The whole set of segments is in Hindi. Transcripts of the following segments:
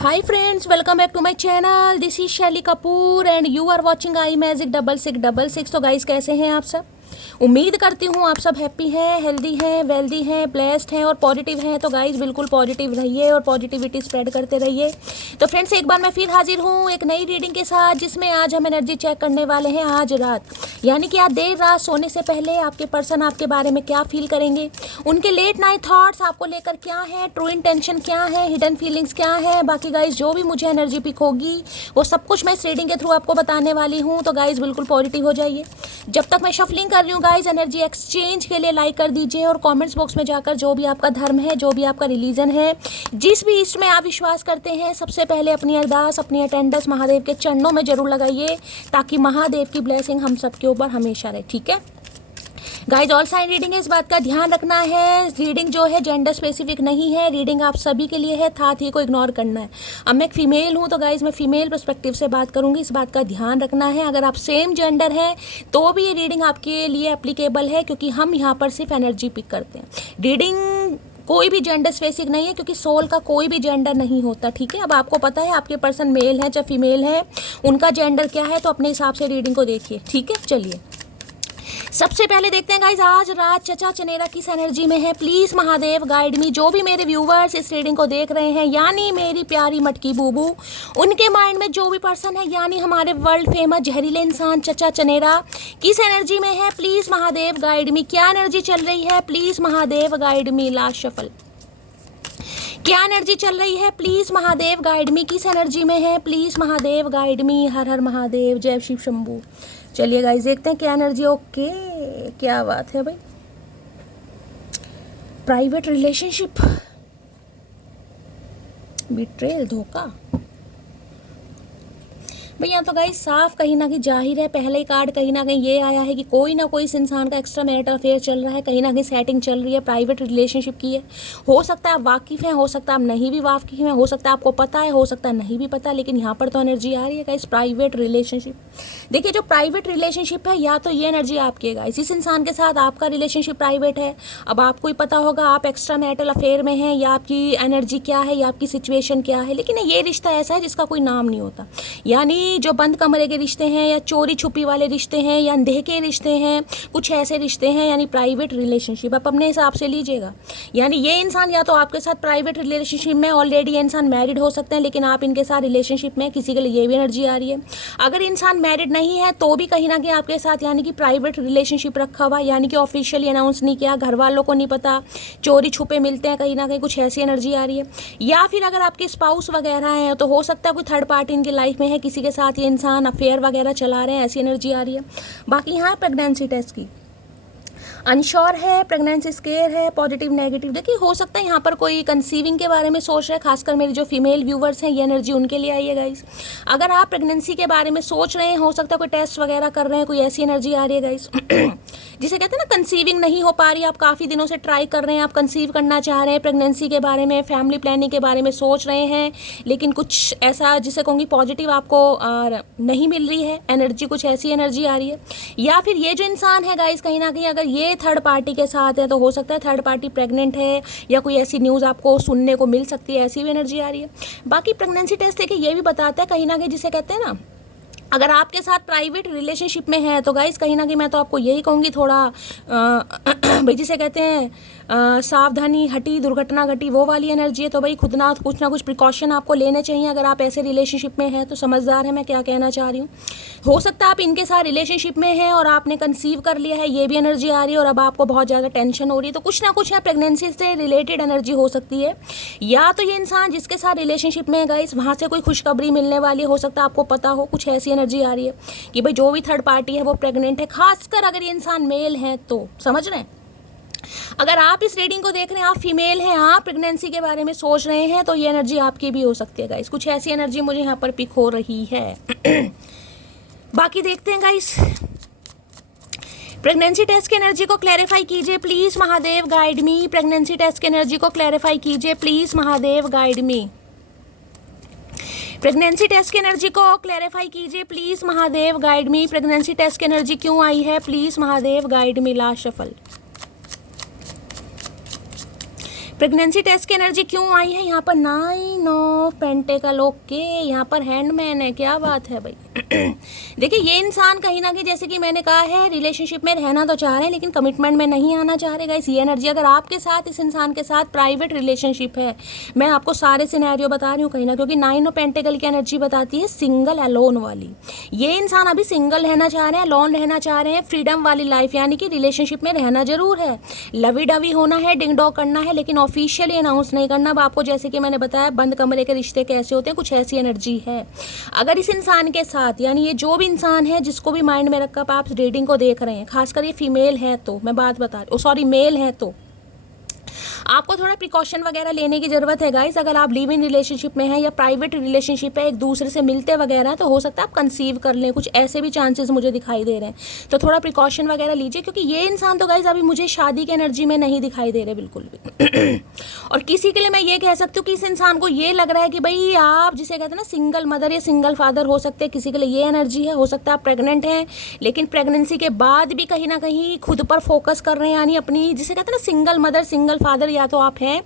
Hi friends, welcome back to my channel. This is Shelly Kapoor and you are watching I magic 6666। तो गाइस कैसे हैं आप सब? उम्मीद करती हूँ आप सब हैप्पी हैं, हेल्दी हैं, वेल्दी हैं, ब्लेस्ड हैं और पॉजिटिव हैं। तो गाइस बिल्कुल पॉजिटिव रहिए और पॉजिटिविटी स्प्रेड करते रहिए। तो फ्रेंड्स एक बार मैं फिर हाजिर हूँ एक नई रीडिंग के साथ, जिसमें आज हम एनर्जी चेक करने वाले हैं आज रात, यानी कि आज देर रात सोने से पहले आपके पर्सन आपके बारे में क्या फील करेंगे, उनके लेट नाइट थॉट्स आपको लेकर क्या है, ट्रू इंटेंशन क्या है, हिडन फीलिंग्स क्या है। बाकी गाइस जो भी मुझे एनर्जी पिक होगी वो सब कुछ मैं इस रीडिंग के थ्रू आपको बताने वाली हूँ। तो गाइस बिल्कुल पॉजिटिव हो जाइए। जब तक मैं शफलिंग कर रही हूँ गाइस, एनर्जी एक्सचेंज के लिए लाइक कर दीजिए और कमेंट्स बॉक्स में जाकर जो भी आपका धर्म है, जो भी आपका रिलीजन है, जिस भी इष्ट में आप विश्वास करते हैं, सबसे पहले अपनी अरदास, अपनी अटेंडेंस महादेव के चरणों में जरूर लगाइए, ताकि महादेव की ब्लेसिंग हम सबके ऊपर हमेशा रहे। ठीक है गाइज, ऑल साइन रीडिंग है, इस बात का ध्यान रखना है। रीडिंग जो है जेंडर स्पेसिफिक नहीं है, रीडिंग आप सभी के लिए है, था ही को इग्नोर करना है। अब मैं एक फीमेल हूँ तो गाइज मैं फीमेल पर्सपेक्टिव से बात करूंगी, इस बात का ध्यान रखना है। अगर आप सेम जेंडर है तो भी ये रीडिंग आपके लिए एप्लीकेबल है, क्योंकि हम यहाँ पर सिर्फ एनर्जी पिक करते हैं। रीडिंग कोई भी जेंडर स्पेसिफिक नहीं है, क्योंकि सोल का कोई भी जेंडर नहीं होता। ठीक है, अब आपको पता है आपके पर्सन मेल है चाहे फीमेल है, उनका जेंडर क्या है, तो अपने हिसाब से रीडिंग को देखिए। ठीक है, चलिए सबसे पहले देखते हैं गाइज आज रात चचा चनेरा किस एनर्जी में है। प्लीज महादेव गाइड मी। जो भी मेरे व्यूवर्स इस रीडिंग को देख रहे हैं, यानी मेरी प्यारी मटकी बूबू, उनके माइंड में जो भी पर्सन है, यानी हमारे वर्ल्ड फेमस जहरीले इंसान चचा चनेरा किस एनर्जी में है, प्लीज महादेव गाइड मी। क्या एनर्जी चल रही है, please Mahadev guide me. Last shuffle, क्या एनर्जी चल रही है, प्लीज महादेव गाइड मी। किस एनर्जी में है, प्लीज महादेव गाइड मी। हर हर महादेव, जय शिव शंभू। चलिए गाइस देखते हैं क्या एनर्जी। ओके, क्या बात है भाई। प्राइवेट रिलेशनशिप, बिट्रेल, धोखा भैया। तो गाइस साफ कहीं ना कहीं जाहिर है, पहले ही कार्ड कहीं ना कहीं ये आया है कि कोई ना कोई इस इंसान का एक्स्ट्रा मैरिटल अफेयर चल रहा है, कहीं ना कहीं सेटिंग चल रही है, प्राइवेट रिलेशनशिप की है। हो सकता है आप वाकिफ़ हैं, हो सकता है आप नहीं भी वाकिफ़ हैं, हो सकता है आपको पता है, हो सकता है नहीं भी पता, लेकिन यहाँ पर तो एनर्जी आ रही है गाइस प्राइवेट रिलेशनशिप। देखिए जो प्राइवेट रिलेशनशिप है, या तो ये एनर्जी आपकी है गाइस, इस इंसान के साथ आपका रिलेशनशिप प्राइवेट है। अब आपको ही पता होगा आप एक्स्ट्रा मैरिटल अफेयर में हैं, या आपकी एनर्जी क्या है, या आपकी सिचुएशन क्या है। लेकिन ये रिश्ता ऐसा है जिसका कोई नाम नहीं होता, यानी जो बंद कमरे के रिश्ते हैं, या चोरी छुपी वाले रिश्ते हैं, या अंधे के रिश्ते हैं, कुछ ऐसे रिश्ते हैं, यानी प्राइवेट रिलेशनशिप। आप अपने हिसाब से लीजिएगा। यानी ये इंसान या तो आपके साथ प्राइवेट रिलेशनशिप में ऑलरेडी, ये इंसान मैरिड हो सकते हैं, लेकिन आप इनके साथ रिलेशनशिप में, किसी के लिए ये भी एनर्जी आ रही है। अगर इंसान मैरिड नहीं है तो भी कहीं ना कहीं आपके साथ यानी कि प्राइवेट रिलेशनशिप रखा हुआ, यानी कि ऑफिशियली अनाउंस नहीं किया, घर वालों को नहीं पता, चोरी छुपे मिलते हैं, कहीं ना कहीं कुछ ऐसी एनर्जी आ रही है। या फिर अगर आपके स्पाउस वगैरह हैं तो हो सकता है कोई थर्ड पार्टी इनकी लाइफ में है, किसी के साथ ये इंसान अफेयर वगैरह चला रहे हैं, ऐसी एनर्जी आ रही है। बाकी यहाँ प्रेगनेंसी टेस्ट की अनश्योर है, प्रेगनेंसी स्केयर है, पॉजिटिव नेगेटिव। देखिए हो सकता है यहाँ पर कोई कंसीविंग के बारे में सोच रहे हैं, खासकर मेरी जो फीमेल व्यूवर्स हैं, ये एनर्जी उनके लिए आई है गाइस। अगर आप प्रेगनेंसी के बारे में सोच रहे हैं, हो सकता है कोई टेस्ट वगैरह कर रहे हैं, कोई ऐसी एनर्जी आ रही है गाइस जिसे कहते हैं ना कंसीविंग नहीं हो पा रही, आप काफ़ी दिनों से ट्राई कर रहे हैं, आप कंसीव करना चाह रहे हैं, प्रेगनेंसी के बारे में, फैमिली प्लानिंग के बारे में सोच रहे हैं, लेकिन कुछ ऐसा जिसे कहूँगी पॉजिटिव आपको नहीं मिल रही है एनर्जी, कुछ ऐसी एनर्जी आ रही है। या फिर ये जो इंसान है गाइस, कहीं ना कहीं अगर ये थर्ड पार्टी के साथ है तो हो सकता है थर्ड पार्टी प्रेग्नेंट है, या कोई ऐसी न्यूज़ आपको सुनने को मिल सकती है, ऐसी भी एनर्जी आ रही है। बाकी प्रेगनेंसी टेस्ट देखिए ये भी बताता है कहीं ना कहीं, जिसे कहते हैं ना, अगर आपके साथ प्राइवेट रिलेशनशिप में है तो गाइस कहीं ना कहीं मैं तो आपको यही कहूँगी, थोड़ा भाई जिसे कहते हैं सावधानी हटी दुर्घटना घटी, वो वाली एनर्जी है। तो भाई खुद ना कुछ प्रिकॉशन आपको लेने चाहिए अगर आप ऐसे रिलेशनशिप में हैं। तो समझदार है मैं क्या कहना चाह रही हूँ। हो सकता है आप इनके साथ रिलेशनशिप में हैं और आपने कंसीव कर लिया है, ये भी एनर्जी आ रही है, और अब आपको बहुत ज़्यादा टेंशन हो रही है। तो कुछ ना कुछ है प्रेगनेंसी से रिलेटेड एनर्जी हो सकती है। या तो ये इंसान जिसके साथ रिलेशनशिप में है गाइस, वहाँ से कोई खुशखबरी मिलने वाली है, हो सकता है आपको पता हो, कुछ ऐसी एनर्जी आ रही है कि भाई जो भी थर्ड पार्टी है वो प्रेग्नेंट है, खासकर अगर ये इंसान मेल है तो। समझ रहे हैं? अगर आप इस रीडिंग को देख रहे हैं, आप फीमेल हैं, आप प्रेगनेंसी के बारे में सोच रहे हैं, तो ये एनर्जी आपकी भी हो सकती है गाइस। कुछ ऐसी एनर्जी मुझे यहाँ पर पिक हो रही है बाकी देखते हैं गाइस, प्रेगनेंसी टेस्ट की एनर्जी को क्लैरिफाई कीजिए please Mahadev guide me. Pregnancy test की एनर्जी को क्लैरिफाई कीजिए please Mahadev guide me. Pregnancy test की एनर्जी को क्लैरिफाई कीजिए please Mahadev guide me. Pregnancy test की एनर्जी क्यों आई है, please Mahadev guide me. Last shuffle, pregnancy test की एनर्जी क्यों आई है यहाँ पर? 9 ऑफ पेंटिकल। ओके, यहाँ पर हैंडमैन है, क्या बात है भाई। देखिए ये इंसान कहीं ना कहीं जैसे कि मैंने कहा है रिलेशनशिप में रहना तो चाह रहे हैं लेकिन कमिटमेंट में नहीं आना चाह रहे गाइस। ये एनर्जी अगर आपके साथ इस इंसान के साथ प्राइवेट रिलेशनशिप है, मैं आपको सारे सिनेरियो बता रही हूँ कहीं ना, क्योंकि 9 ऑफ पेंटिकल की एनर्जी बताती है सिंगल अलोन वाली। ये इंसान अभी सिंगल रहना चाह रहे हैं, अलोन रहना चाह रहे हैं, फ्रीडम वाली लाइफ, यानी कि रिलेशनशिप में रहना जरूर है, लवी डवी होना है, डिंग डॉग करना है, लेकिन ऑफिशियली अनाउंस नहीं करना। अब आपको जैसे कि मैंने बताया बंद कमरे के रिश्ते कैसे होते हैं, कुछ ऐसी एनर्जी है। अगर इस इंसान के साथ, यानी ये जो भी इंसान है जिसको भी माइंड में रखकर आप रीडिंग को देख रहे हैं, खासकर ये फीमेल है तो मैं बात बता रही हूँ, सॉरी मेल है तो आपको थोड़ा प्रिकॉशन वगैरह लेने की ज़रूरत है गाइस। अगर आप लिव इन रिलेशनशिप में हैं या प्राइवेट रिलेशनशिप है, एक दूसरे से मिलते वगैरह, तो हो सकता है आप कंसीव कर लें, कुछ ऐसे भी चांसेस मुझे दिखाई दे रहे हैं। तो थोड़ा प्रिकॉशन वगैरह लीजिए, क्योंकि ये इंसान तो गाइस अभी मुझे शादी की एनर्जी में नहीं दिखाई दे रहे बिल्कुल भी। और किसी के लिए मैं ये कह सकती हूँ कि इस इंसान को ये लग रहा है कि भाई आप जिसे कहते हैं ना सिंगल मदर या सिंगल फादर हो सकते हैं, किसी के लिए ये एनर्जी है। हो सकता है आप प्रेग्नेंट हैं लेकिन प्रेगनेंसी के बाद भी कहीं ना कहीं खुद पर फोकस कर रहे हैं, यानी अपनी जिसे कहते हैं ना सिंगल मदर सिंगल फादर, या तो आप हैं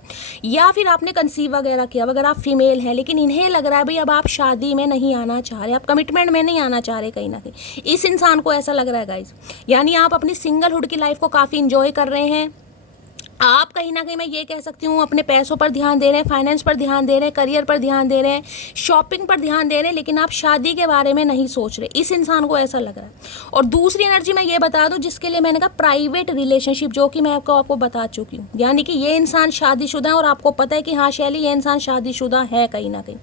या फिर आपने कंसीव वगैरह किया, अगर आप फीमेल हैं, लेकिन इन्हें लग रहा है भाई अब आप शादी में नहीं आना चाह रहे, आप कमिटमेंट में नहीं आना चाह रहे कहीं ना कहीं। इस इंसान को ऐसा लग रहा है गाइज, यानी आप अपनी सिंगलहुड की लाइफ को काफ़ी इंजॉय कर रहे हैं। आप कहीं ना कहीं मैं ये कह सकती हूँ अपने पैसों पर ध्यान दे रहे हैं, फाइनेंस पर ध्यान दे रहे हैं, करियर पर ध्यान दे रहे हैं, शॉपिंग पर ध्यान दे रहे हैं, लेकिन आप शादी के बारे में नहीं सोच रहे। इस इंसान को ऐसा लग रहा है। और दूसरी एनर्जी मैं ये बता दूँ जिसके लिए मैंने कहा प्राइवेट रिलेशनशिप, जो कि मैं आपको बता चुकी हूँ, यानी कि ये इंसान शादीशुदा है और आपको पता है कि हाँ शैली ये इंसान शादीशुदा है कहीं ना कहीं,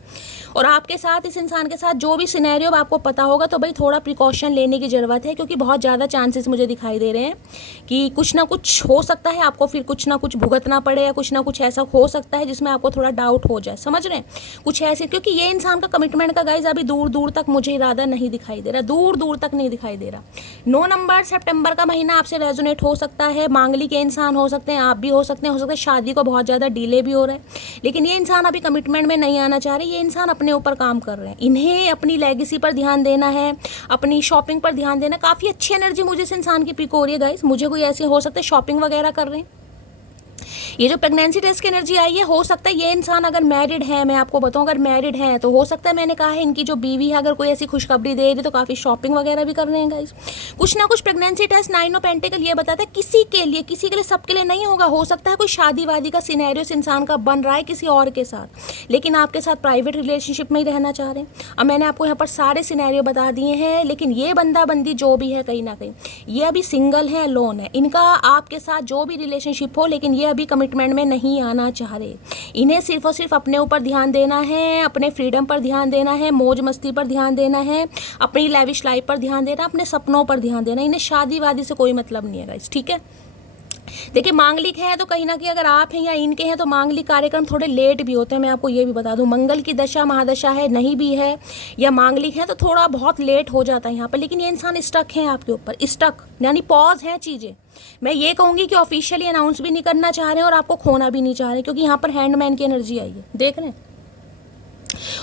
और आपके साथ इस इंसान के साथ जो भी सिनेरियो आपको पता होगा, तो भाई थोड़ा प्रिकॉशन लेने की ज़रूरत है, क्योंकि बहुत ज़्यादा चांसेस मुझे दिखाई दे रहे हैं कि कुछ ना कुछ हो सकता है, आपको फिर कुछ ना कुछ भुगतना पड़े या कुछ ना कुछ ऐसा हो सकता है जिसमें आपको थोड़ा डाउट हो जाए, समझ रहे हैं कुछ ऐसे। क्योंकि ये इंसान का कमिटमेंट का गाइज अभी दूर दूर तक मुझे इरादा नहीं दिखाई दे रहा, दूर दूर तक नहीं दिखाई दे रहा। 9 नंबर सितंबर का महीना आपसे रेजोनेट हो सकता है, मांगलिक के इंसान हो सकते हैं, आप भी हो सकते हैं, हो सकता है शादी को बहुत ज़्यादा डिले भी हो रहा है, लेकिन ये इंसान अभी कमिटमेंट में नहीं आना चाह रहे। ये इंसान अपने ऊपर काम कर रहे हैं, इन्हें अपनी लेगेसी पर ध्यान देना है, अपनी शॉपिंग पर ध्यान देना। काफ़ी अच्छी एनर्जी मुझे इस इंसान की पिक हो रही है गाइस, मुझे कोई ऐसे हो सकता है शॉपिंग वगैरह कर रहे हैं। ये जो प्रेगनेंसी टेस्ट की एनर्जी आई है, हो सकता है ये इंसान अगर मैरिड है, मैं आपको बताऊं अगर मैरिड है तो हो सकता है, मैंने कहा है इनकी जो बीवी है अगर कोई ऐसी खुशखबरी दे रही तो काफ़ी शॉपिंग वगैरह भी कर रहे हैं गाइस। कुछ ना कुछ प्रेगनेंसी टेस्ट 9 ऑफ पेंटिकल ये बताता है किसी के लिए सबके लिए नहीं होगा। हो सकता है कोई शादी वादी का सिनेरियो इस इंसान का बन रहा है किसी और के साथ, लेकिन आपके साथ प्राइवेट रिलेशनशिप में ही रहना चाह रहे हैं। अब मैंने आपको यहाँ पर सारे सिनेरियो बता दिए हैं, लेकिन ये बंदा बंदी जो भी है कहीं ना कहीं ये अभी सिंगल है, लोन है, इनका आपके साथ जो भी रिलेशनशिप हो, लेकिन ये अभी कमिटमेंट में नहीं आना चाह रहे। इन्हें सिर्फ और सिर्फ अपने ऊपर ध्यान देना है, अपने फ्रीडम पर ध्यान देना है, मौज मस्ती पर ध्यान देना है, अपनी लैविश लाइफ पर ध्यान देना, अपने सपनों पर ध्यान देना। इन्हें शादी वादी से कोई मतलब नहीं है गाइस, ठीक है। देखिए मांगलिक है तो कहीं ना कहीं अगर आप हैं या इनके हैं तो मांगलिक कार्यक्रम थोड़े लेट भी होते हैं, मैं आपको ये भी बता दूं। मंगल की दशा महादशा है, नहीं भी है या मांगलिक है तो थोड़ा बहुत लेट हो जाता है यहाँ पर, लेकिन ये इंसान स्टक है आपके ऊपर, स्टक यानी पॉज है चीज़ें। मैं ये कहूँगी कि ऑफिशियली अनाउंस भी नहीं करना चाह रहे हैं और आपको खोना भी नहीं चाह रहे, क्योंकि यहाँ पर हैंडमैन की एनर्जी आई है, देख रहे हैं।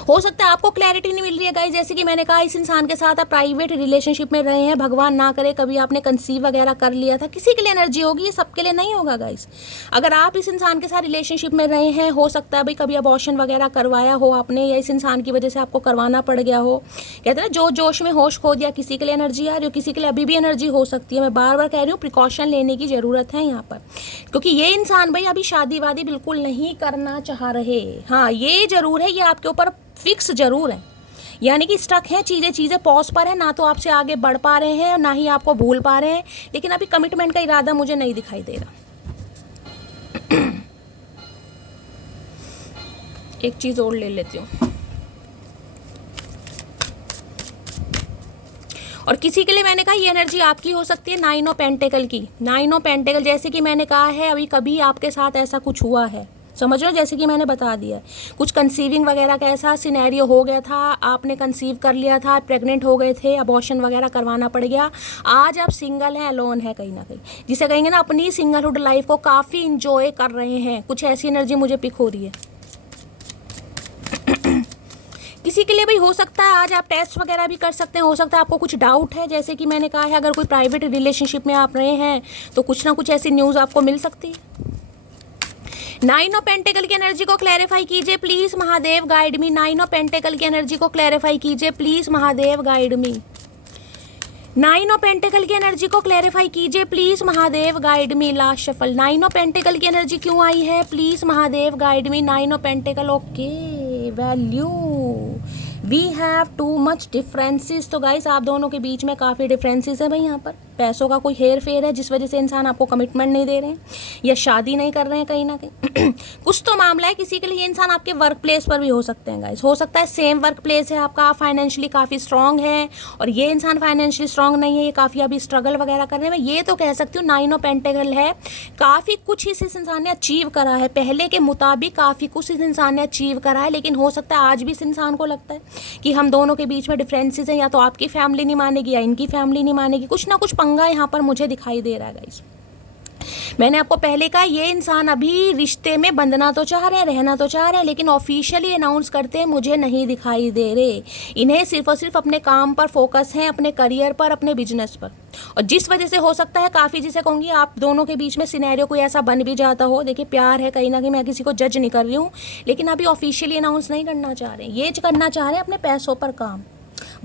हो सकता है आपको क्लैरिटी नहीं मिल रही है गाइस, जैसे कि मैंने कहा इस इंसान के साथ आप प्राइवेट रिलेशनशिप में रहे हैं, भगवान ना करे कभी आपने कंसीव वगैरह कर लिया था, किसी के लिए एनर्जी होगी, ये सबके लिए नहीं होगा गाइस। अगर आप इस इंसान के साथ रिलेशनशिप में रहे हैं, हो सकता है भाई कभी अबॉर्शन वगैरह करवाया हो आपने, या इस इंसान की वजह से आपको करवाना पड़ गया हो। कहते हैं ना जो जोश में होश खो दिया, किसी के लिए एनर्जी आ रही हो, किसी के लिए अभी भी एनर्जी हो सकती है। मैं बार बार कह रही हूँ प्रिकॉशन लेने की ज़रूरत है यहाँ पर, क्योंकि ये इंसान भाई अभी शादी वादी बिल्कुल नहीं करना चाह रहे। हाँ ये जरूर है, ये आपके ऊपर फिक्स जरूर है, यानी कि स्टक है, चीज़ें पॉज पर है, ना तो आपसे आगे बढ़ पा रहे हैं और ना ही आपको भूल पा रहे हैं, लेकिन अभी कमिटमेंट का इरादा मुझे नहीं दिखाई दे रहा। एक चीज़ और ले लेती हूँ। और किसी के लिए मैंने कहा ये एनर्जी आपकी हो सकती है 9 ऑफ पेंटिकल की। 9 ऑफ पेंटिकल जैसे कि मैंने कहा है अभी कभी आपके साथ ऐसा कुछ हुआ है, समझ लो, जैसे कि मैंने बता दिया कुछ कंसीविंग वगैरह का ऐसा सिनेरियो हो गया था, आपने कंसीव कर लिया था, प्रेग्नेंट हो गए थे, अबॉर्शन वगैरह करवाना पड़ गया, आज आप सिंगल हैं, अलोन है कहीं ना कहीं, जिसे कहेंगे ना अपनी सिंगलहुड लाइफ को काफ़ी इंजॉय कर रहे हैं। कुछ ऐसी एनर्जी मुझे पिक हो रही है। किसी के लिए भी हो सकता है आज आप टेस्ट वगैरह भी कर सकते हैं, हो सकता है आपको कुछ डाउट है, जैसे कि मैंने कहा है अगर कोई प्राइवेट रिलेशनशिप में आप रहे हैं तो कुछ ना कुछ ऐसी न्यूज़ आपको मिल सकती है। नाइन ऑफ पेंटिकल की एनर्जी को क्लैरिफाई कीजिए please Mahadev guide me. Nine of pentacle की एनर्जी को क्लैरिफाई कीजिए please Mahadev guide me. Nine of pentacle की एनर्जी को क्लैरिफाई कीजिए please Mahadev guide me. Last shuffle. Nine of pentacle की एनर्जी क्यों आई है please Mahadev guide me. Nine of pentacle. Okay, value we have too much differences. तो गाइस आप दोनों के बीच में काफ़ी डिफरेंसेस है भाई। यहाँ पर पैसों का कोई हेर फेर है जिस वजह से इंसान आपको कमिटमेंट नहीं दे रहे हैं या शादी नहीं कर रहे हैं कहीं ना कहीं। कुछ तो मामला है। किसी के लिए इंसान आपके वर्क प्लेस पर भी हो सकते हैं गाइस। हो सकता है सेम वर्क प्लेस है आपका, आप फाइनेंशियली काफ़ी स्ट्रांग है और ये इंसान फाइनेंशियली स्ट्रांग नहीं है, ये काफ़ी अभी स्ट्रगल वगैरह करने में। ये तो कह सकती हूँ नाइन ऑफ पेंटिकल है, काफ़ी कुछ इस इंसान ने अचीव करा है पहले के मुताबिक, काफ़ी कुछ इस इंसान ने अचीव करा है। लेकिन हो सकता है आज भी इस इंसान को लगता है कि हम दोनों के बीच में डिफरेंसेस हैं, या तो आपकी फैमिली नहीं मानेगी या इनकी फैमिली नहीं मानेगी। कुछ ना कुछ पंगा यहाँ पर मुझे दिखाई दे रहा है गाइस। मैंने आपको पहले कहा ये इंसान अभी रिश्ते में बंधना तो चाह रहे हैं, रहना तो चाह रहे हैं, लेकिन ऑफिशियली अनाउंस करते हैं मुझे नहीं दिखाई दे रहे। इन्हें सिर्फ और सिर्फ अपने काम पर फोकस है, अपने करियर पर, अपने बिजनेस पर। और जिस वजह से हो सकता है काफ़ी, जिसे कहूँगी आप दोनों के बीच में सिनेरियो कोई ऐसा बन भी जाता हो। देखिए प्यार है कहीं ना कहीं, मैं किसी को जज नहीं कर रही हूँ, लेकिन अभी ऑफिशियली अनाउंस नहीं करना चाह रहे हैं। ये करना चाह रहे हैं अपने पैसों पर काम।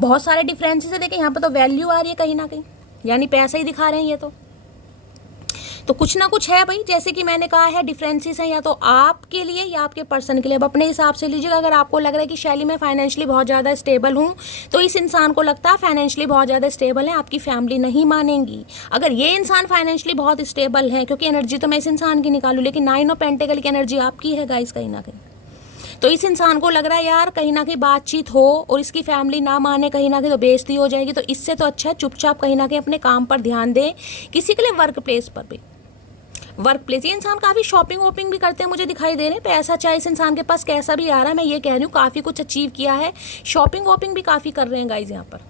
बहुत सारे डिफरेंसेस है। देखिए यहाँ पर तो वैल्यू आ रही है कहीं ना कहीं, यानी पैसा ही दिखा रहे हैं ये तो कुछ ना कुछ है भाई। जैसे कि मैंने कहा है डिफरेंसेस हैं या तो आपके लिए या आपके पर्सन के लिए। अब अपने हिसाब से लीजिएगा। अगर आपको लग रहा है कि शैली मैं फाइनेंशियली बहुत ज़्यादा स्टेबल हूँ, तो इस इंसान को लगता है फाइनेंशियली बहुत ज़्यादा स्टेबल है, आपकी फैमिली नहीं मानेंगी। अगर ये इंसान फाइनेंशियली बहुत स्टेबल है, क्योंकि एनर्जी तो मैं इस इंसान की निकालूँ, लेकिन नाइन ऑफ पेंटिकल की एनर्जी आपकी है गाइस कहीं ना कहीं। तो इस इंसान को लग रहा है यार कहीं ना कहीं बातचीत हो और इसकी फैमिली ना माने कहीं ना कहीं तो बेइज्जती हो जाएगी। तो इससे तो अच्छा है चुपचाप कहीं ना कहीं अपने काम पर ध्यान दें। किसी के लिए वर्क प्लेस पर भी, वर्क प्लेस, ये इंसान काफ़ी शॉपिंग वॉपिंग भी करते हैं मुझे दिखाई दे रहे हैं। पैसा चाहे इस इंसान के पास कैसा भी आ रहा है, मैं ये कह रही हूँ काफ़ी कुछ अचीव किया है। शॉपिंग वॉपिंग भी काफ़ी कर रहे हैं गाइज। यहाँ पर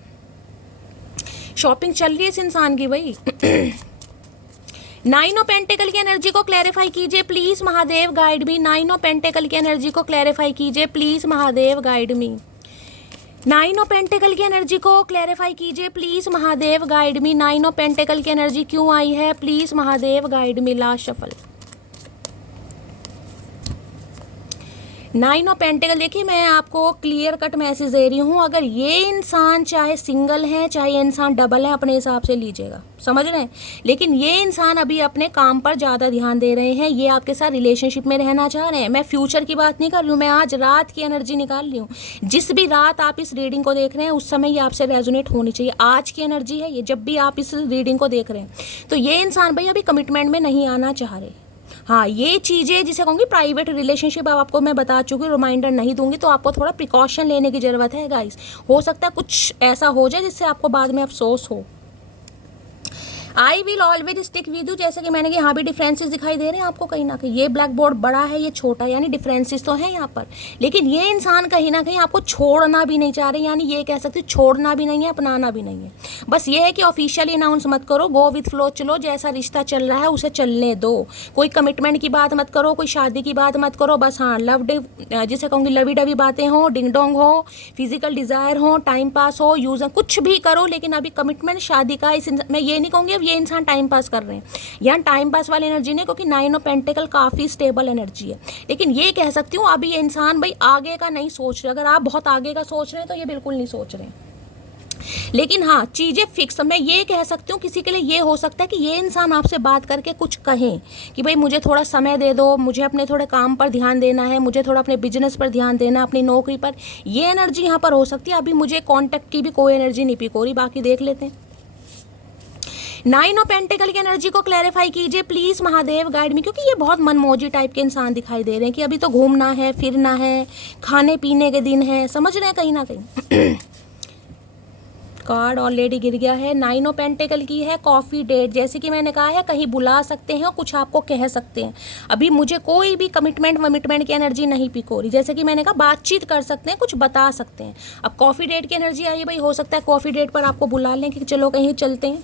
शॉपिंग चल रही है इस इंसान की भाई। नाइन ऑफ पेंटिकल की एनर्जी को क्लैरिफाई कीजिए please Mahadev guide me. Nine of pentacle की एनर्जी को क्लैरिफाई कीजिए please Mahadev guide me. Nine of pentacle की एनर्जी को क्लैरिफाई कीजिए please Mahadev guide me. Nine of pentacle की एनर्जी क्यों आई है please Mahadev guide me. Last shuffle. Nine of pentacle. देखिए मैं आपको क्लियर कट मैसेज दे रही हूँ। अगर ये इंसान चाहे सिंगल है चाहे ये इंसान डबल है, अपने हिसाब से लीजिएगा, समझ रहे हैं। लेकिन ये इंसान अभी अपने काम पर ज़्यादा ध्यान दे रहे हैं। ये आपके साथ रिलेशनशिप में रहना चाह रहे हैं। मैं फ्यूचर की बात नहीं कर रही हूँ, मैं आज रात की एनर्जी निकाल रही हूँ। जिस भी रात आप इस रीडिंग को देख रहे हैं उस समय ये आपसे रेजोनेट होनी चाहिए। आज की एनर्जी है ये, जब भी आप इस रीडिंग को देख रहे हैं। तो ये इंसान भाई अभी कमिटमेंट में नहीं आना चाह रहे। हाँ, ये चीज़ें जिसे कहूँगी प्राइवेट रिलेशनशिप, अब आपको मैं बता चुकी, रिमाइंडर नहीं दूंगी, तो आपको थोड़ा प्रिकॉशन लेने की ज़रूरत है गाइस। हो सकता है कुछ ऐसा हो जाए जिससे आपको बाद में अफसोस हो। I will always stick with you. जैसे कि मैंने कि यहाँ भी डिफरेंसेस दिखाई दे रहे हैं आपको कहीं ना कहीं। ये ब्लैक बोर्ड बड़ा है, ये छोटा है, यानी डिफरेंसेस तो हैं यहाँ पर। लेकिन ये इंसान कहीं ना कहीं आपको छोड़ना भी नहीं चाह रहे, यानी ये कह सकते छोड़ना भी नहीं है, अपनाना भी नहीं है। बस ये है कि ऑफिशियली अनाउंस मत करो, गो विथ फ्लो चलो। जैसा रिश्ता चल रहा है उसे चलने दो। कोई कमिटमेंट की बात मत करो, कोई शादी की बात मत करो। बस हाँ, जिसे कहूँगी लवी डवी बातें हो, डिंग डोंग हो, फिजिकल डिज़ायर हो, टाइम पास हो, यूज़ कुछ भी करो, लेकिन अभी कमिटमेंट शादी का मैं ये नहीं कहूँगी ये इंसान टाइम पास कर रहे हैं। यहाँ टाइम पास वाली एनर्जी नहीं, क्योंकि नाइन ऑफ पेंटिकल काफ़ी स्टेबल एनर्जी है। लेकिन ये कह सकती हूँ अभी ये इंसान भाई आगे का नहीं सोच रहे। अगर आप बहुत आगे का सोच रहे हैं तो ये बिल्कुल नहीं सोच रहे हैं। लेकिन हाँ, चीज़ें फिक्स, मैं ये कह सकती हूँ किसी के लिए ये हो सकता है कि ये इंसान आपसे बात करके कुछ कहें कि भाई मुझे थोड़ा समय दे दो, मुझे अपने थोड़े काम पर ध्यान देना है, मुझे थोड़ा अपने बिजनेस पर ध्यान देना, अपनी नौकरी पर। ये एनर्जी यहाँ पर हो सकती है। अभी मुझे कॉन्टैक्ट की भी कोई एनर्जी नहीं पिक हो रही, बाकी देख लेते हैं। नाइन ऑफ पेंटिकल की एनर्जी को क्लैरिफाई कीजिए प्लीज महादेव गाइड मी, क्योंकि ये बहुत मनमौजी टाइप के इंसान दिखाई दे रहे हैं कि अभी तो घूमना है, फिरना है, खाने पीने के दिन है, समझ रहे हैं कहीं ना कहीं। कार्ड ऑलरेडी गिर गया है। नाइन ऑफ पेंटिकल की है कॉफ़ी डेट। जैसे कि मैंने कहा है कहीं बुला सकते हैं और कुछ आपको कह सकते हैं। अभी मुझे कोई भी कमिटमेंट की एनर्जी नहीं पिक हो रही। जैसे कि मैंने कहा बातचीत कर सकते हैं, कुछ बता सकते हैं। अब कॉफ़ी डेट की एनर्जी आई है भाई, हो सकता है कॉफ़ी डेट पर आपको बुला लें कि चलो कहीं चलते हैं।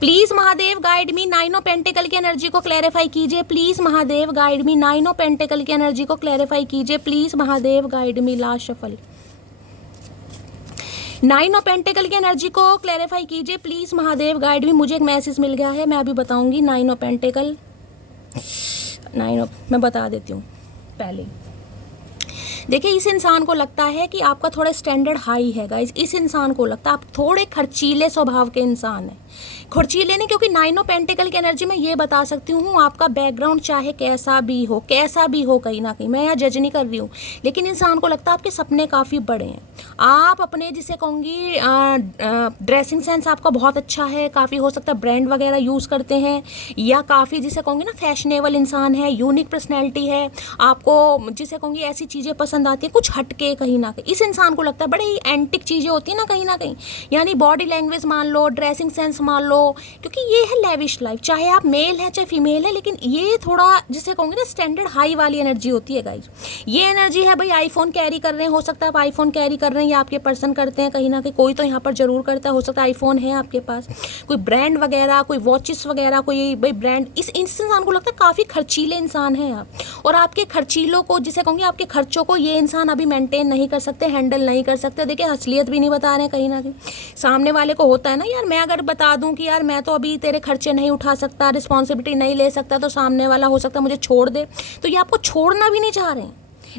Please Mahadev guide me. Nine of pentacle की एनर्जी को क्लैरिफाई कीजिए please Mahadev guide me. Nine of pentacle की एनर्जी को क्लैरिफाई कीजिए please Mahadev guide me. Last shuffle. Nine of pentacle की एनर्जी को क्लैरिफाई कीजिए प्लीज महादेव गाइड मी। मुझे एक मैसेज मिल गया है, मैं अभी बताऊंगी। नाइन ऑफ पेंटिकल, मैं बता देती हूँ पहले। देखिए, इस इंसान को लगता है कि आपका थोड़ा स्टैंडर्ड हाई है गाइस। इस इंसान को लगता है आप थोड़े खर्चीले स्वभाव के इंसान हैं। खर्चीले नहीं, क्योंकि 9 ऑफ पेंटिकल की एनर्जी में ये बता सकती हूँ, आपका बैकग्राउंड चाहे कैसा भी हो कहीं ना कहीं, मैं यहाँ जज नहीं कर रही हूँ, लेकिन इंसान को लगता है आपके सपने काफ़ी बड़े हैं। आप अपने जिसे कहूँगी ड्रेसिंग सेंस आपका बहुत अच्छा है, काफ़ी हो सकता है ब्रांड वगैरह यूज़ करते हैं, या काफ़ी जिसे कहूँगी ना फैशनेबल इंसान है, यूनिक पर्सनैलिटी है, आपको जिसे कहूँगी ऐसी चीज़ें पसंद आती है कुछ हटके कहीं ना कहीं। इस इंसान को लगता है बड़े ही एंटिक चीज़ें होती हैं ना कहीं, यानी बॉडी लैंग्वेज मान लो, ड्रेसिंग सेंस मान लो, क्योंकि ये है लेविश लाइफ, चाहे आप मेल है चाहे फीमेल है, लेकिन ये थोड़ा जिसे कहूँगी ना स्टैंडर्ड हाई वाली एनर्जी होती है गाइज। ये एनर्जी है भाई, आईफोन कैरी कर रहे हैं, हो सकता है आप आईफोन कैरी कर रहे हैं या आपके पर्सन करते हैं कहीं ना कहीं, कोई तो यहाँ पर जरूर करता है, हो सकता है आईफोन है आपके पास, कोई ब्रांड वगैरह, कोई वॉचेस वगैरह, कोई भाई ब्रांड। इस इंसान को लगता है काफ़ी खर्चीले इंसान हैं आप, और आपके खर्चीलों को जिसे कहूँगी आपके खर्चों को ये इंसान अभी मेंटेन नहीं कर सकते, हैंडल नहीं कर सकते। देखिए, असलियत भी नहीं बता रहे हैं कहीं ना कहीं। सामने वाले को होता है ना यार, मैं अगर बता दूं कि यार मैं तो अभी तेरे खर्चे नहीं उठा सकता, रिस्पॉन्सिबिलिटी नहीं ले सकता, तो सामने वाला हो सकता है मुझे छोड़ दे, तो ये आपको छोड़ना भी नहीं चाह रहे हैं,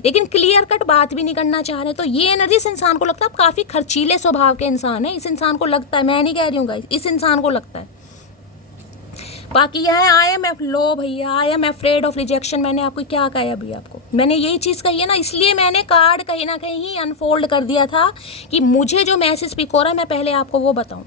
लेकिन क्लियर कट बात भी नहीं करना चाह रहे। तो ये एनर्जी इस इंसान को लगता है आप काफ़ी खर्चीले स्वभाव के इंसान है। इस इंसान को लगता है, मैं नहीं कह रही हूँ गाइस, इस इंसान को लगता है। बाकी यह है आई एम लो भैया, I am afraid of rejection. मैंने आपको क्या कहा है अभी, आपको मैंने यही चीज़ कही है ना, इसलिए मैंने कार्ड कहीं ना कहीं अनफोल्ड कर दिया था कि मुझे जो मैसेज पिक हो रहा है मैं पहले आपको वो बताऊं।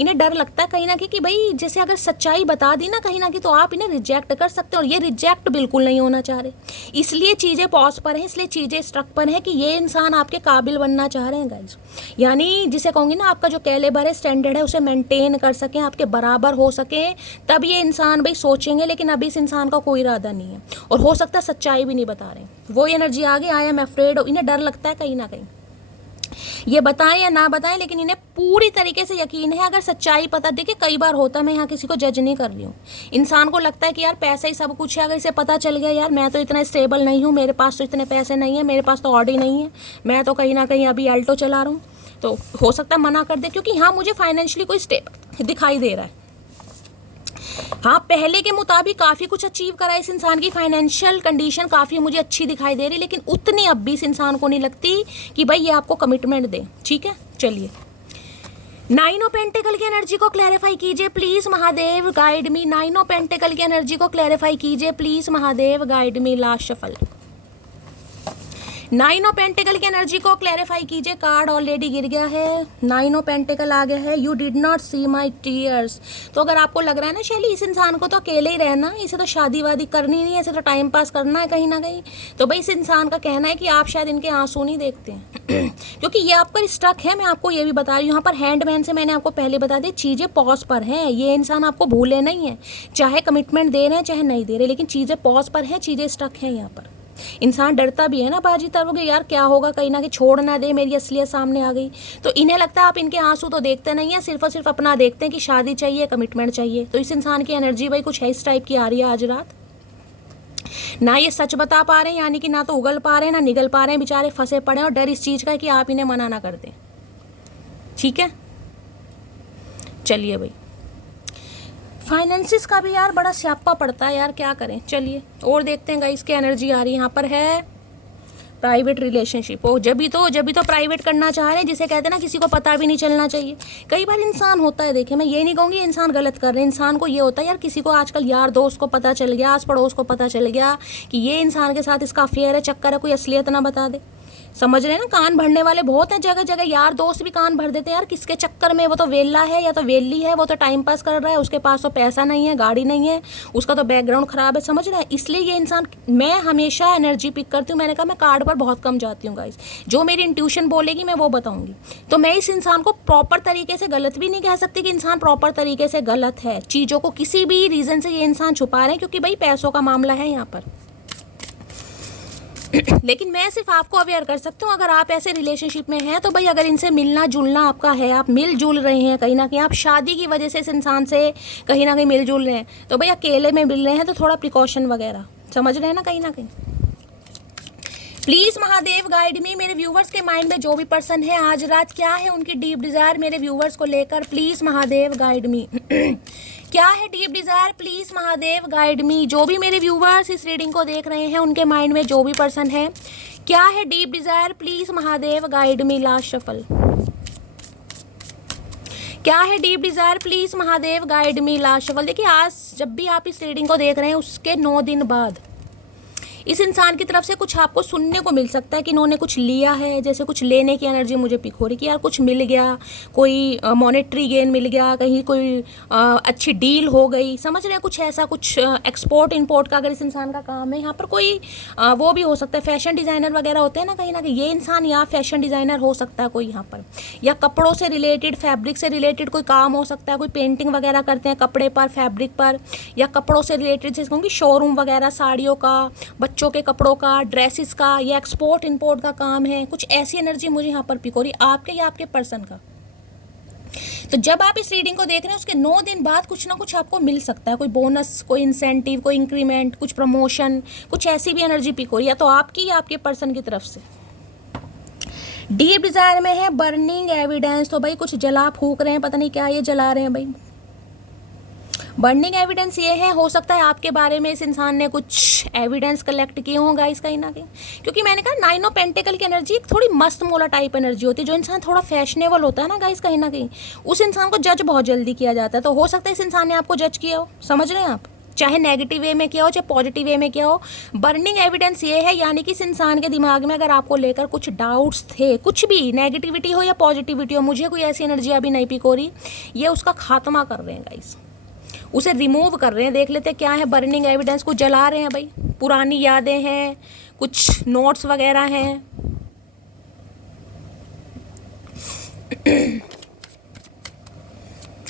इन्हें डर लगता है कहीं ना कहीं कि भाई जैसे अगर सच्चाई बता दी ना कहीं ना कहीं तो आप इन्हें रिजेक्ट कर सकते हो, और ये रिजेक्ट बिल्कुल नहीं होना चाह रहे, इसलिए चीज़ें पॉज पर हैं, इसलिए चीज़ें स्ट्रक पर हैं कि ये इंसान आपके काबिल बनना चाह रहे हैं गाइज। यानी जिसे कहूँगी ना आपका जो कैलिबर है, स्टैंडर्ड है, उसे मेंटेन कर सकें, आपके बराबर हो सके, तब ये इंसान भाई सोचेंगे, लेकिन अभी इस इंसान का कोई इरादा नहीं है, और हो सकता है सच्चाई भी नहीं बता रहे। वो एनर्जी आ गई, आई एम अफ्रेड। इन्हें डर लगता है कहीं ना कहीं, ये बताएं या ना बताएं, लेकिन इन्हें पूरी तरीके से यकीन है अगर सच्चाई पता। देखिए, कई बार होता है, मैं यहाँ किसी को जज नहीं कर रही हूँ, इंसान को लगता है कि यार पैसा ही सब कुछ है, अगर इसे पता चल गया यार मैं तो इतना स्टेबल नहीं हूँ, मेरे पास तो इतने पैसे नहीं है, मेरे पास तो ऑडी नहीं है, मैं तो कहीं ना कहीं अभी अल्टो चला रहा हूँ, तो हो सकता है मना कर दे, क्योंकि हाँ मुझे फाइनेंशियली कोई स्टेबल दिखाई दे रहा है। हाँ, पहले के मुताबिक काफ़ी कुछ अचीव करा, इस इंसान की फाइनेंशियल कंडीशन काफ़ी मुझे अच्छी दिखाई दे रही, लेकिन उतनी अब भी इस इंसान को नहीं लगती कि भाई ये आपको कमिटमेंट दे। ठीक है, चलिए 9 ऑफ पेंटिकल की एनर्जी को क्लैरिफाई कीजिए please Mahadev, guide me. 9 of pentacle की एनर्जी को क्लैरिफाई कीजिए please Mahadev, guide me. Last shuffle 9 of pentacle की एनर्जी को क्लैरिफाई कीजिए। कार्ड ऑलरेडी गिर गया है, 9 ऑफ पेंटिकल आ गया है। You did not see my tears. तो अगर आपको लग रहा है ना शैली इस इंसान को तो अकेले ही रहना, इसे तो शादी वादी करनी नहीं है, इसे तो टाइम पास करना है कहीं ना कहीं, तो भाई इस इंसान का कहना है कि आप शायद इनके आंसू नहीं देखते हैं क्योंकि ये आप पर स्टक है। मैं आपको ये भी बता रही हूँ, यहाँ पर हैंडमैन से मैंने आपको पहले बता दी चीज़ें पॉज पर हैं। ये इंसान आपको भूले नहीं है, चाहे कमिटमेंट दे रहे हैं चाहे नहीं दे रहे, लेकिन चीज़ें पॉज पर हैं, चीज़ें स्टक हैं यहाँ पर। इंसान डरता भी है ना बाजी तरोगे, यार क्या होगा कहीं ना कहीं छोड़ ना दे, मेरी असलियत सामने आ गई। तो इन्हें लगता है आप इनके आंसू तो देखते नहीं है, सिर्फ और सिर्फ अपना देखते हैं कि शादी चाहिए, कमिटमेंट चाहिए। तो इस इंसान की एनर्जी भाई कुछ है इस टाइप की आ रही है आज रात। ना ये सच बता पा रहे हैं, यानी कि ना तो उगल पा रहे हैं ना निगल पा रहे हैं, बेचारे फंसे पड़े हैं, और डर इस चीज़ का है कि आप इन्हें मना ना कर दें। ठीक है, चलिए भाई फाइनेंसिस का भी यार बड़ा स्यापा पड़ता है यार, क्या करें। चलिए और देखते हैं गाइस, इसकी एनर्जी आ रही है यहाँ पर है प्राइवेट रिलेशनशिप। हो जब भी तो प्राइवेट करना चाह रहे हैं, जिसे कहते हैं ना किसी को पता भी नहीं चलना चाहिए। कई बार इंसान होता है, देखिए मैं ये नहीं कहूँगी इंसान गलत कर रहे हैं, इंसान को ये होता है यार किसी को आजकल यार दोस्त को पता चल गया, आस पड़ोस को पता चल गया कि ये इंसान के साथ इसका अफेयर है, चक्कर है, कोई असलियत ना बता दे। समझ रहे हैं ना, कान भरने वाले बहुत हैं जगह जगह, यार दोस्त भी कान भर देते हैं यार किसके चक्कर में, वो तो वेला है या तो वेली है, वो तो टाइम पास कर रहा है, उसके पास तो पैसा नहीं है, गाड़ी नहीं है, उसका तो बैकग्राउंड खराब है, समझ रहे हैं। इसलिए ये इंसान, मैं हमेशा एनर्जी पिक करती हूँ, मैंने कहा मैं कार्ड पर बहुत कम जाती हूँ गाइस, जो मेरी इंट्यूशन बोलेगी मैं वो बताऊँगी। तो मैं इस इंसान को प्रॉपर तरीके से गलत भी नहीं कह सकती कि इंसान प्रॉपर तरीके से गलत है, चीज़ों को किसी भी रीज़न से ये इंसान छुपा रहे हैं, क्योंकि भाई पैसों का मामला है यहाँ पर लेकिन मैं सिर्फ आपको अवेयर कर सकती हूँ, अगर आप ऐसे रिलेशनशिप में हैं तो भाई अगर इनसे मिलना जुलना आपका है, आप मिल जुल रहे हैं कहीं ना कहीं, आप शादी की वजह से इस इंसान से कहीं ना कहीं मिल जुल रहे हैं, तो भाई अकेले में मिल रहे हैं तो थोड़ा प्रिकॉशन वगैरह, समझ रहे हैं ना कहीं ना कहीं। प्लीज़ महादेव गाइड मी। मेरे व्यूवर्स के माइंड में जो भी पर्सन है आज रात क्या है उनकी डीप डिज़ायर मेरे व्यूवर्स को लेकर, प्लीज़ महादेव गाइड मी। क्या है deep Dzire, please Mahadev guide मी। जो भी मेरे व्यूवर्स इस रीडिंग को देख रहे हैं, उनके माइंड में जो भी पर्सन है, क्या है deep Dzire, please Mahadev guide me. Last shuffle. क्या है deep Dzire, please Mahadev guide me. Last shuffle. देखिए, आज जब भी आप इस रीडिंग को देख रहे हैं, उसके 9 दिन बाद इस इंसान की तरफ से कुछ आपको सुनने को मिल सकता है कि इन्होंने कुछ लिया है। जैसे कुछ लेने की एनर्जी मुझे पिक हो रही कि यार कुछ मिल गया, कोई मॉनेटरी गेन मिल गया, कहीं कोई अच्छी डील हो गई, समझ रहे हैं, कुछ ऐसा, कुछ एक्सपोर्ट इंपोर्ट का अगर इस इंसान का काम है। यहाँ पर कोई वो भी हो सकता है, फैशन डिज़ाइनर वगैरह होते हैं ना कहीं ये इंसान या फैशन डिज़ाइनर हो सकता है कोई यहाँ पर, या कपड़ों से रिलेटेड, फैब्रिक से रिलेटेड कोई काम हो सकता है। कोई पेंटिंग वगैरह करते हैं कपड़े पर, फैब्रिक पर, या कपड़ों से रिलेटेड, जैसे कहूँगी शोरूम वगैरह, साड़ियों का, बच्चों के कपड़ों का, ड्रेसेस का, या एक्सपोर्ट इंपोर्ट का काम है। कुछ ऐसी एनर्जी मुझे यहाँ पर पिक हो रही है, आपके या आपके पर्सन का। तो जब आप इस रीडिंग को देख रहे हैं, उसके 9 दिन बाद कुछ ना कुछ आपको मिल सकता है। कोई बोनस, कोई इंसेंटिव, कोई इंक्रीमेंट, कुछ प्रमोशन, कुछ ऐसी भी एनर्जी पिक हो रही है, तो आपकी या आपके पर्सन की तरफ से। डीप डिजायर में है बर्निंग एविडेंस। तो भाई कुछ जला फूक रहे हैं, पता नहीं क्या ये जला रहे हैं भाई। बर्निंग एविडेंस ये है, हो सकता है आपके बारे में इस इंसान ने कुछ एविडेंस कलेक्ट किए हों गाइस कहीं ना कहीं। क्योंकि मैंने कहा 9 ऑफ पेंटिकल की एनर्जी एक थोड़ी मस्त मोला टाइप एनर्जी होती है। जो इंसान थोड़ा फैशनेबल होता है ना गाइस कहीं ना कहीं, उस इंसान को जज बहुत जल्दी किया जाता है। तो हो सकता है इस इंसान ने आपको जज किया हो, समझ रहे हैं आप, चाहे नेगेटिव वे में किया हो, चाहे पॉजिटिव वे में किया हो। बर्निंग एविडेंस ये है, यानी कि इस इंसान के दिमाग में अगर आपको लेकर कुछ डाउट्स थे, कुछ भी नेगेटिविटी हो या पॉजिटिविटी हो, मुझे कोई ऐसी एनर्जी अभी नहीं पिक हो रही, ये उसका खात्मा कर रहे हैं गाइस, उसे रिमूव कर रहे हैं। देख लेते हैं क्या है बर्निंग एविडेंस। को जला रहे हैं भाई, पुरानी यादें हैं, कुछ नोट्स वगैरह हैं।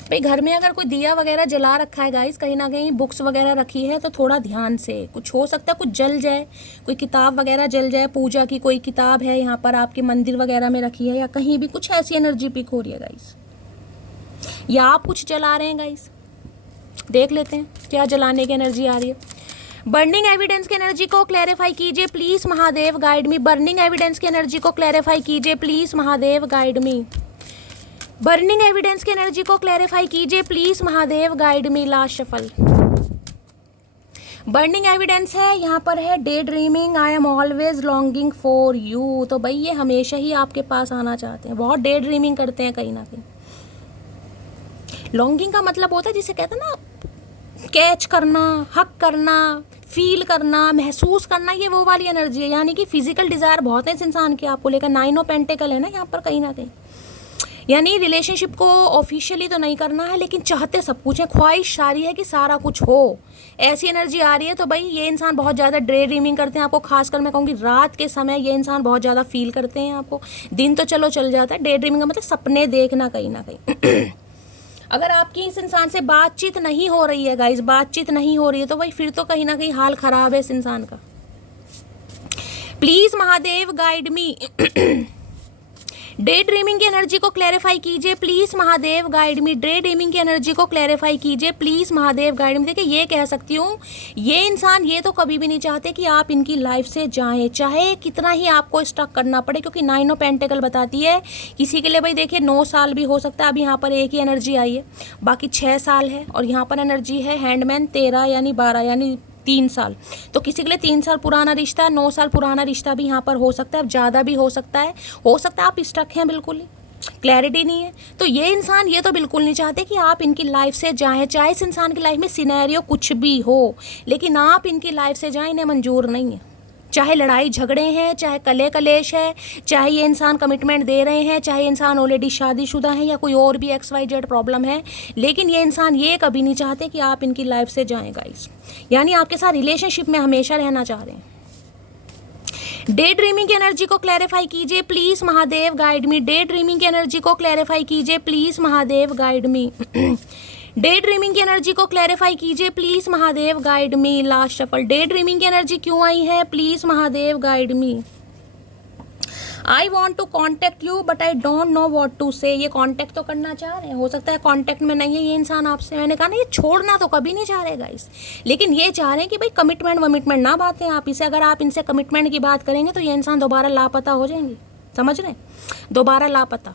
भाई घर में अगर कोई दिया वगैरह जला रखा है गाइस, कहीं ना कहीं बुक्स वगैरह रखी है, तो थोड़ा ध्यान से, कुछ हो सकता है कुछ जल जाए, कोई किताब वगैरह जल जाए, पूजा की कोई किताब है यहाँ पर आपके मंदिर वगैरह में रखी है, या कहीं भी कुछ ऐसी एनर्जी पिक हो रही है गाइस, या आप कुछ जला रहे हैं गाइस। देख लेते हैं क्या जलाने की एनर्जी आ रही है। बर्निंग एविडेंस की एनर्जी को क्लैरिफाई कीजिए please Mahadev guide me. Burning evidence की एनर्जी को क्लैरिफाई कीजिए please Mahadev guide me. Burning evidence की एनर्जी को क्लैरिफाई कीजिए please Mahadev guide me. Last shuffle. Burning evidence है यहाँ पर है day dreaming, I am always longing for you. तो भाई ये हमेशा ही आपके पास आना चाहते हैं, बहुत डे ड्रीमिंग करते हैं कहीं ना कहीं। लॉन्गिंग का मतलब होता है जिसे कहते हैं ना, कैच करना, हक करना, फील करना, महसूस करना, ये वो वाली एनर्जी है। यानी कि फिजिकल डिज़ायर बहुत है इस इंसान की आपको लेकर। 9 ऑफ पेंटिकल है ना यहाँ पर कहीं ना कहीं, यानी रिलेशनशिप को ऑफिशियली तो नहीं करना है, लेकिन चाहते सब कुछ है, ख्वाहिश सारी है कि सारा कुछ हो, ऐसी एनर्जी आ रही है। तो भाई ये इंसान बहुत ज़्यादा डे ड्रीमिंग करते हैं आपको, खासकर मैं कहूँगी रात के समय ये इंसान बहुत ज़्यादा फील करते हैं आपको। दिन तो चलो चल जाता है, डे ड्रीमिंग का मतलब सपने देखना कहीं ना कहीं। अगर आपकी इस इंसान से बातचीत नहीं हो रही है गाइस, बातचीत नहीं हो रही है, तो भाई फिर तो कहीं ना कहीं हाल खराब है इस इंसान का। Please Mahadev guide me. Daydreaming की एनर्जी को क्लैरिफाई कीजिए please Mahadev guide me. Daydreaming की एनर्जी को क्लैरिफाई कीजिए प्लीज महादेव गाइड मी। देखिए ये कह सकती हूँ, ये इंसान ये तो कभी भी नहीं चाहते कि आप इनकी लाइफ से जाएं, चाहे कितना ही आपको स्टक करना पड़े। क्योंकि 9 ऑफ पेंटिकल बताती है किसी के लिए भाई देखिए 9 साल भी हो सकता है। अभी यहाँ पर एक ही एनर्जी आई है, बाकी 6 साल है, और यहाँ पर एनर्जी है हैंडमैन 13 यानी 12 यानी 3 साल। तो किसी के लिए 3 साल पुराना रिश्ता, 9 साल पुराना रिश्ता भी यहाँ पर हो सकता है, अब ज़्यादा भी हो सकता है आप स्टक हैं, बिल्कुल ही क्लैरिटी नहीं है। तो ये इंसान ये तो बिल्कुल नहीं चाहते कि आप इनकी लाइफ से जाएं, चाहे इस इंसान की लाइफ में सिनेरियो कुछ भी हो, लेकिन आप इनकी लाइफ से जाएं, इन्हें मंजूर नहीं है। चाहे लड़ाई झगड़े हैं, चाहे कले कलेश है, चाहे ये इंसान कमिटमेंट दे रहे हैं, चाहे इंसान ऑलरेडी शादीशुदा है, या कोई और भी XYZ प्रॉब्लम है, लेकिन ये इंसान ये कभी नहीं चाहते कि आप इनकी लाइफ से जाएं गाइस। यानी आपके साथ रिलेशनशिप में हमेशा रहना चाह रहे हैं। डे ड्रीमिंग की एनर्जी को क्लैरिफाई कीजिए please Mahadev guide me. Daydreaming की एनर्जी को क्लैरिफाई कीजिए please Mahadev guide me. Daydreaming की एनर्जी को क्लैरिफाई कीजिए please Mahadev guide me. Last shuffle. Daydreaming की एनर्जी क्यों आई है please Mahadev guide me. I want to contact you but I don't know what to say. ये कॉन्टेक्ट तो करना चाह रहे हैं, हो सकता है कॉन्टेक्ट में नहीं है ये इंसान आपसे। मैंने कहा ना, ये छोड़ना तो कभी नहीं चाह रहे गाइस, लेकिन ये चाह रहे हैं कि भाई कमिटमेंट वमिटमेंट ना बातें आप इसे। अगर आप इनसे कमिटमेंट की बात करेंगे तो ये इंसान दोबारा लापता हो जाएंगे, समझ रहे हैं, दोबारा लापता।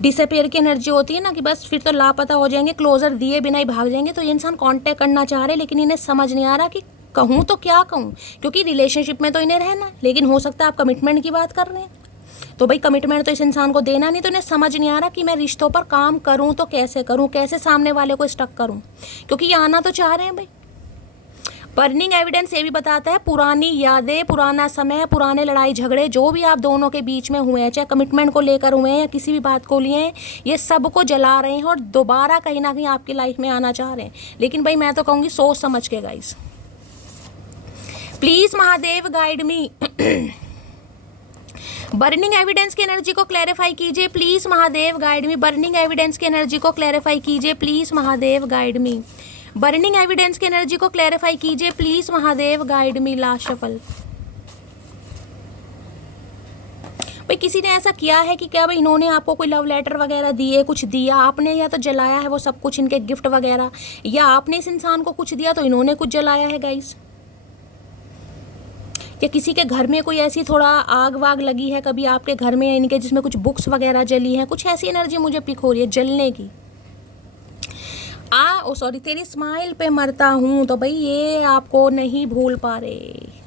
डिसअपेयर की एनर्जी होती है ना कि बस फिर तो लापता हो जाएंगे, क्लोजर दिए बिना ही भाग जाएंगे। तो ये इंसान कांटेक्ट करना चाह रहे लेकिन इन्हें समझ नहीं आ रहा कि कहूँ तो क्या कहूँ, क्योंकि रिलेशनशिप में तो इन्हें रहना है, लेकिन हो सकता है आप कमिटमेंट की बात कर रहे हैं। तो भाई कमिटमेंट तो इस इंसान को देना नहीं, तो इन्हें समझ नहीं आ रहा कि मैं रिश्तों पर काम करूँ तो कैसे करूँ, कैसे सामने वाले को स्टक करूँ, क्योंकि ये आना तो चाह रहे हैं भाई। बर्निंग एविडेंस ये भी बताता है पुरानी यादें, पुराना समय, पुराने लड़ाई झगड़े जो भी आप दोनों के बीच में हुए हैं, चाहे कमिटमेंट को लेकर हुए हैं या किसी भी बात को लिए हैं, ये सब को जला रहे हैं और दोबारा कहीं ना कहीं आपकी लाइफ में आना चाह रहे हैं। लेकिन भाई मैं तो कहूँगी सोच समझ के guys. Please Mahadev guide me. Burning evidence की एनर्जी को क्लैरिफाई कीजिए please Mahadev guide me. Burning evidence की एनर्जी को क्लैरिफाई कीजिए please Mahadev guide me. Burning evidence की एनर्जी को क्लैरिफाई कीजिए please Mahadev guide me. Last shuffle. भाई किसी ने ऐसा किया है कि क्या भाई इन्होंने आपको कोई लव लेटर वगैरह दिए, कुछ दिया आपने, या तो जलाया है वो सब कुछ, इनके गिफ्ट वगैरह, या आपने इस इंसान को कुछ दिया तो इन्होंने कुछ जलाया है गाइस। या किसी के घर में कोई ऐसी थोड़ा आग वाग लगी है कभी आपके घर में, इनके जिसमें कुछ बुक्स वगैरह जली हैं, कुछ ऐसी एनर्जी मुझे पिक हो रही है जलने की। ओ सॉरी, तेरी स्माइल पे मरता हूँ। तो भाई ये आपको नहीं भूल पा रहे,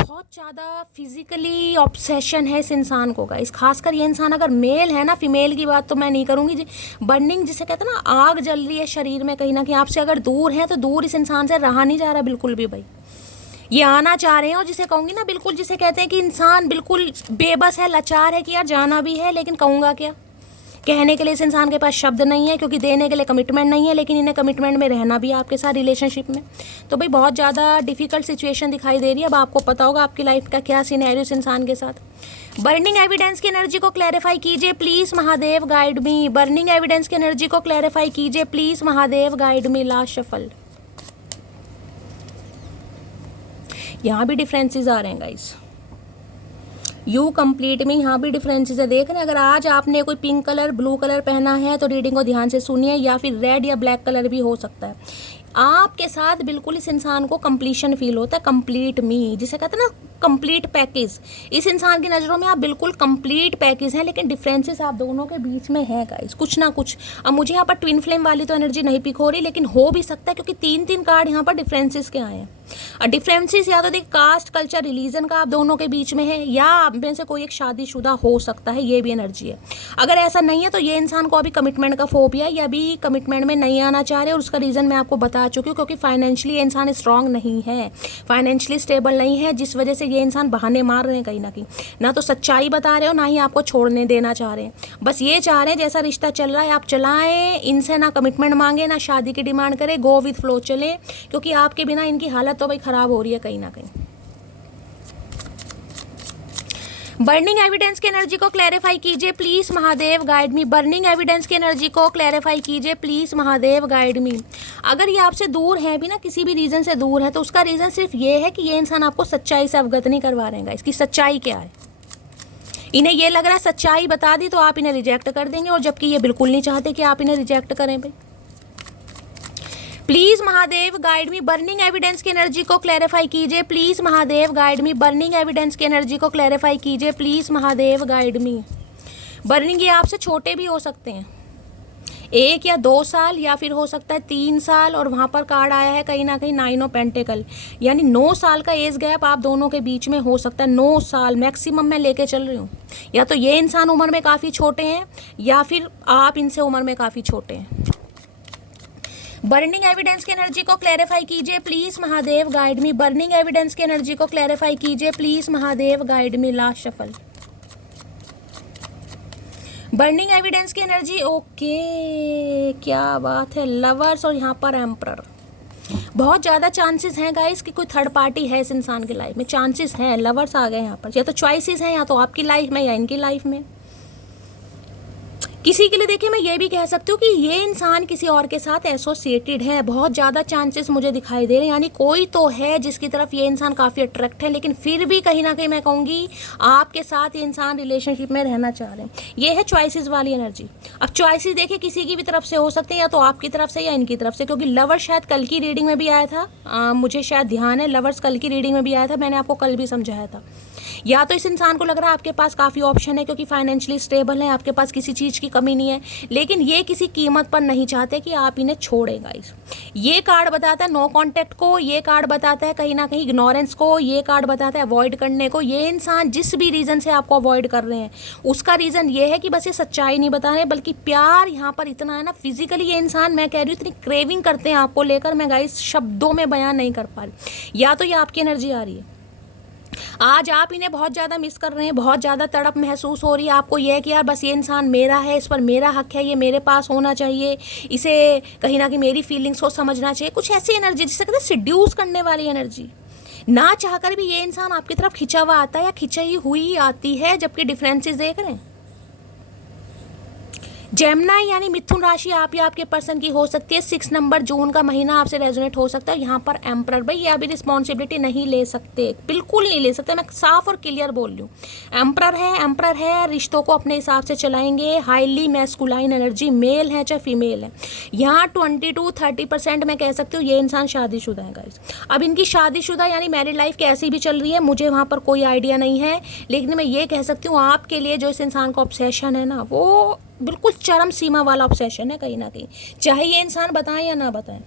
बहुत ज़्यादा फिजिकली ऑब्सेशन है इस इंसान को गाइस। खासकर ये इंसान अगर मेल है ना, फीमेल की बात तो मैं नहीं करूँगी। बर्निंग जिसे कहते हैं ना, आग जल रही है शरीर में कहीं ना कहीं, आपसे अगर दूर है तो दूर इस इंसान से रहा नहीं जा रहा बिल्कुल भी भाई। ये आना चाह रहे हैं और जिसे कहूँगी ना बिल्कुल, जिसे कहते हैं कि इंसान बिल्कुल बेबस है, लाचार है कि यार जाना भी है लेकिन कहूँगा क्या, कहने के लिए इस इंसान के पास शब्द नहीं है, क्योंकि देने के लिए कमिटमेंट नहीं है, लेकिन इन्हें कमिटमेंट में रहना भी है आपके साथ रिलेशनशिप में। तो भाई बहुत ज़्यादा डिफिकल्ट सिचुएशन दिखाई दे रही है। अब आपको पता होगा आपकी लाइफ का क्या सिनेरियो इस इंसान के साथ। बर्निंग एविडेंस की एनर्जी को क्लैरिफाई कीजिए please Mahadev guide me. Burning evidence की एनर्जी को क्लैरिफाई कीजिए please Mahadev guide me. Last shuffle. यहाँ भी डिफरेंसेस आ रहे हैं गाइस। यू कंप्लीट में यहाँ भी डिफरेंसेस है, देख रहे हैं। अगर आज आपने कोई पिंक कलर, ब्लू कलर पहना है तो रीडिंग को ध्यान से सुनिए, या फिर रेड या ब्लैक कलर भी हो सकता है। आपके साथ बिल्कुल इस इंसान को कंप्लीशन फील होता है, कंप्लीट मी जिसे कहते हैं ना, कंप्लीट पैकेज। इस इंसान की नज़रों में आप बिल्कुल कंप्लीट पैकेज हैं, लेकिन डिफरेंसेस आप दोनों के बीच में है गाइस, कुछ ना कुछ। अब मुझे यहाँ पर ट्विन फ्लेम वाली तो एनर्जी नहीं पिक हो रही, लेकिन हो भी सकता है क्योंकि 3 कार्ड यहाँ पर डिफरेंसेस के आए हैं। और डिफरेंसेस या तो देख कास्ट, कल्चर, रिलीजन का आप दोनों के बीच में है, या आप में से कोई एक शादीशुदा हो सकता है, ये भी एनर्जी है। अगर ऐसा नहीं है तो ये इंसान को अभी कमिटमेंट का फोबिया, या अभी कमिटमेंट में नहीं आना चाह रहे, और उसका रीज़न मैं आपको बता चुकी हूँ, क्योंकि फाइनेंशियली ये इंसान स्ट्रांग नहीं है, फाइनेंशियली स्टेबल नहीं है, जिस वजह से ये इंसान बहाने मार रहे हैं कहीं ना कहीं। ना तो सच्चाई बता रहे हो, ना ही आपको छोड़ने देना चाह रहे हैं। बस ये चाह रहे हैं जैसा रिश्ता चल रहा है आप चलाएं, इनसे ना कमिटमेंट मांगे, ना शादी की डिमांड करें, गो विथ फ्लो चले, क्योंकि आपके बिना इनकी हालत तो भाई खराब हो रही है कहीं ना कहीं। बर्निंग एविडेंस की एनर्जी को क्लैरिफाई कीजिए please Mahadev guide me. Burning evidence की एनर्जी को क्लैरिफाई कीजिए प्लीज महादेव गाइड मी। अगर ये आपसे दूर है भी ना, किसी भी रीजन से दूर है, तो उसका रीजन सिर्फ ये है कि ये इंसान आपको सच्चाई से अवगत नहीं करवा रहे हैं। इसकी सच्चाई क्या है, इन्हें ये लग रहा है सच्चाई बता दी तो आप इन्हें रिजेक्ट कर देंगे, और जबकि ये बिल्कुल नहीं चाहते कि आप इन्हें रिजेक्ट करें भाई। Please Mahadev guide me. Burning evidence की एनर्जी को क्लैरिफाई कीजिए please Mahadev guide me. Burning evidence की एनर्जी को क्लैरिफाई कीजिए please Mahadev guide me. Burning ये आपसे छोटे भी हो सकते हैं, 1 या 2 साल, या फिर हो सकता है 3 साल, और वहाँ पर कार्ड आया है कहीं ना कहीं 9 ऑफ पेंटिकल, यानी 9 साल का एज गैप आप दोनों के बीच में हो सकता है। 9 साल मैक्सिमम मैं लेके चल रही हूँ। या तो ये इंसान उम्र में काफ़ी छोटे हैं, या फिर आप इनसे उम्र में काफ़ी छोटे हैं। बर्निंग एविडेंस की एनर्जी को क्लैरिफाई कीजिए please Mahadev guide me. Burning evidence की एनर्जी को क्लैरिफाई कीजिए please Mahadev guide me. Last shuffle. Burning evidence की एनर्जी, ओके क्या बात है, लवर्स, और यहाँ पर एम्परर। बहुत ज़्यादा चांसेस हैं गाइस कि कोई थर्ड पार्टी है इस इंसान की लाइफ में, चांसेस हैं। लवर्स आ गए यहाँ पर, या तो चॉइसेस हैं, या तो आपकी लाइफ में या इनकी लाइफ में। किसी के लिए देखिए मैं ये भी कह सकती हूँ कि ये इंसान किसी और के साथ एसोसिएटेड है, बहुत ज़्यादा चांसेस मुझे दिखाई दे रहे हैं। यानी कोई तो है जिसकी तरफ ये इंसान काफ़ी अट्रैक्ट है, लेकिन फिर भी कहीं ना कहीं मैं कहूँगी आपके साथ ये इंसान रिलेशनशिप में रहना चाह रहे हैं। ये है चॉइसेस वाली एनर्जी। अब चॉइसेस देखिए किसी की भी तरफ से हो सकते हैं, या तो आपकी तरफ से या इनकी तरफ से, क्योंकि लवर्स शायद कल की रीडिंग में भी आया था, मुझे शायद ध्यान है लवर्स कल की रीडिंग में भी आया था, मैंने आपको कल भी समझाया था। या तो इस इंसान को लग रहा है आपके पास काफ़ी ऑप्शन है क्योंकि फाइनेंशियली स्टेबल है, आपके पास किसी चीज़ की कमी नहीं है, लेकिन ये किसी कीमत पर नहीं चाहते कि आप इन्हें छोड़ें गाइस। ये कार्ड बताता है नो कॉन्टैक्ट को, ये कार्ड बताता है कहीं ना कहीं इग्नोरेंस को, ये कार्ड बताता है अवॉइड करने को। ये इंसान जिस भी रीज़न से आपको अवॉइड कर रहे हैं उसका रीज़न ये है कि बस ये सच्चाई नहीं बता रहे, बल्कि प्यार यहाँ पर इतना है ना, फिजिकली ये इंसान, मैं कह रही हूँ, इतनी क्रेविंग करते हैं आपको लेकर, मैं गाइस शब्दों में बयान नहीं कर पा रही। या तो ये आपकी एनर्जी आ रही है, आज आप इन्हें बहुत ज़्यादा मिस कर रहे हैं, बहुत ज़्यादा तड़प महसूस हो रही है आपको, यह कि यार बस ये इंसान मेरा है, इस पर मेरा हक है, ये मेरे पास होना चाहिए, इसे कहीं ना कहीं मेरी फीलिंग्स को समझना चाहिए। कुछ ऐसी एनर्जी जिसे कहते हैं सिड्यूस करने वाली एनर्जी। ना चाहकर भी ये इंसान आपकी तरफ खिंचा हुआ आता है या खिंचाई हुई आती है, जबकि डिफरेंसेस देख रहे हैं। जेमिनी यानी मिथुन राशि आप या आपके पर्सन की हो सकती है। 6 नंबर जून का महीना आपसे रेजोनेट हो सकता है। यहाँ पर एम्परर, भाई ये अभी रिस्पॉन्सिबिलिटी नहीं ले सकते, बिल्कुल नहीं ले सकते, मैं साफ और क्लियर बोल रही हूँ। एम्परर है, रिश्तों को अपने हिसाब से चलाएंगे, हाईली मैस्कुलाइन एनर्जी, मेल है चाहे फीमेल है। यहाँ 20-30% मैं कह सकती हूँ ये इंसान शादीशुदा है गाइस। अब इनकी शादीशुदा यानी मैरिड लाइफ कैसी भी चल रही है मुझे वहाँ पर कोई आइडिया नहीं है, लेकिन मैं ये कह सकती हूँ आपके लिए जो इस इंसान का ऑब्सेशन है ना, वो बिल्कुल चरम सीमा वाला ऑब्सेशन है कहीं ना कहीं, चाहे ये इंसान बताएं या ना बताएं।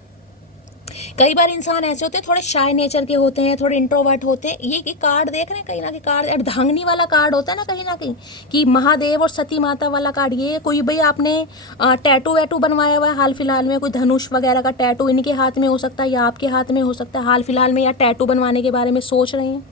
कई बार इंसान ऐसे होते हैं थोड़े शाय नेचर के होते हैं, थोड़े इंट्रोवर्ट होते हैं। ये कार्ड देख रहे हैं कहीं ना कहीं, कार्ड अर्धांगिनी वाला कार्ड होता है ना कहीं कि महादेव और सती माता वाला कार्ड। ये कोई भाई आपने टैटू वैटू बनवाया हुआ है हाल फिलहाल में, कोई धनुष वगैरह का टैटू इनके हाथ में हो सकता है या आपके हाथ में हो सकता है हाल फिलहाल में, या टैटू बनवाने के बारे में सोच रहे हैं।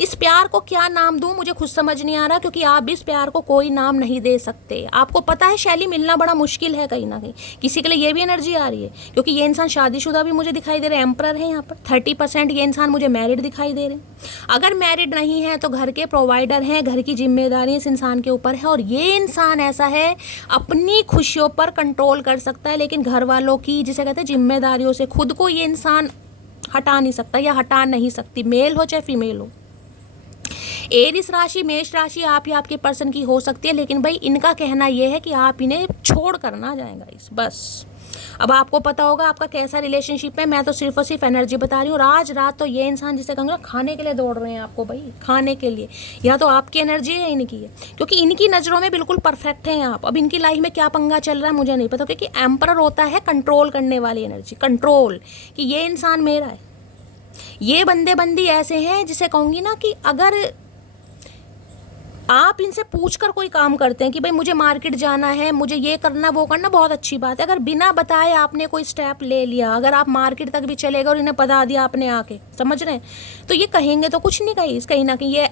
इस प्यार को क्या नाम दूं मुझे खुद समझ नहीं आ रहा, क्योंकि आप भी इस प्यार को कोई नाम नहीं दे सकते। आपको पता है शैली मिलना बड़ा मुश्किल है कहीं ना कहीं, किसी के लिए ये भी एनर्जी आ रही है, क्योंकि ये इंसान शादीशुदा भी मुझे दिखाई दे रहा है, एम्परर है यहाँ पर। 30% ये इंसान मुझे मैरिड दिखाई दे रहे हैं। अगर मैरिड नहीं है तो घर के प्रोवाइडर हैं, घर की जिम्मेदारी इस इंसान के ऊपर है, और ये इंसान ऐसा है अपनी खुशियों पर कंट्रोल कर सकता है, लेकिन घर वालों की जिसे कहते हैं जिम्मेदारियों से खुद को ये इंसान हटा नहीं सकता या हटा नहीं सकती, मेल हो चाहे फीमेल हो। एरिस राशि, मेष राशि आप या आपके पर्सन की हो सकती है, लेकिन भाई इनका कहना यह है कि आप इन्हें छोड़ कर ना जाएगा इस बस। अब आपको पता होगा आपका कैसा रिलेशनशिप है, मैं तो सिर्फ और सिर्फ एनर्जी बता रही हूँ। और आज रात तो ये इंसान जिसे कहूँगा खाने के लिए दौड़ रहे हैं आपको, भाई खाने के लिए, या तो आपकी एनर्जी है इनकी है, क्योंकि इनकी नज़रों में बिल्कुल परफेक्ट हैं आप। अब इनकी लाइफ में क्या पंगा चल रहा है मुझे नहीं पता, क्योंकि एम्परर होता है कंट्रोल करने वाली एनर्जी, कंट्रोल, कि ये इंसान मेरा है। ये बंदी ऐसे हैं जिसे कहूँगी ना कि अगर आप इनसे पूछकर कोई काम करते हैं कि भाई मुझे मार्केट जाना है, मुझे ये करना वो करना, बहुत अच्छी बात है। अगर बिना बताए आपने कोई स्टेप ले लिया, अगर आप मार्केट तक भी चले गए और इन्हें बता दिया आपने आके, समझ रहे हैं, तो ये कहेंगे तो कुछ नहीं, कहीं ना कहीं ये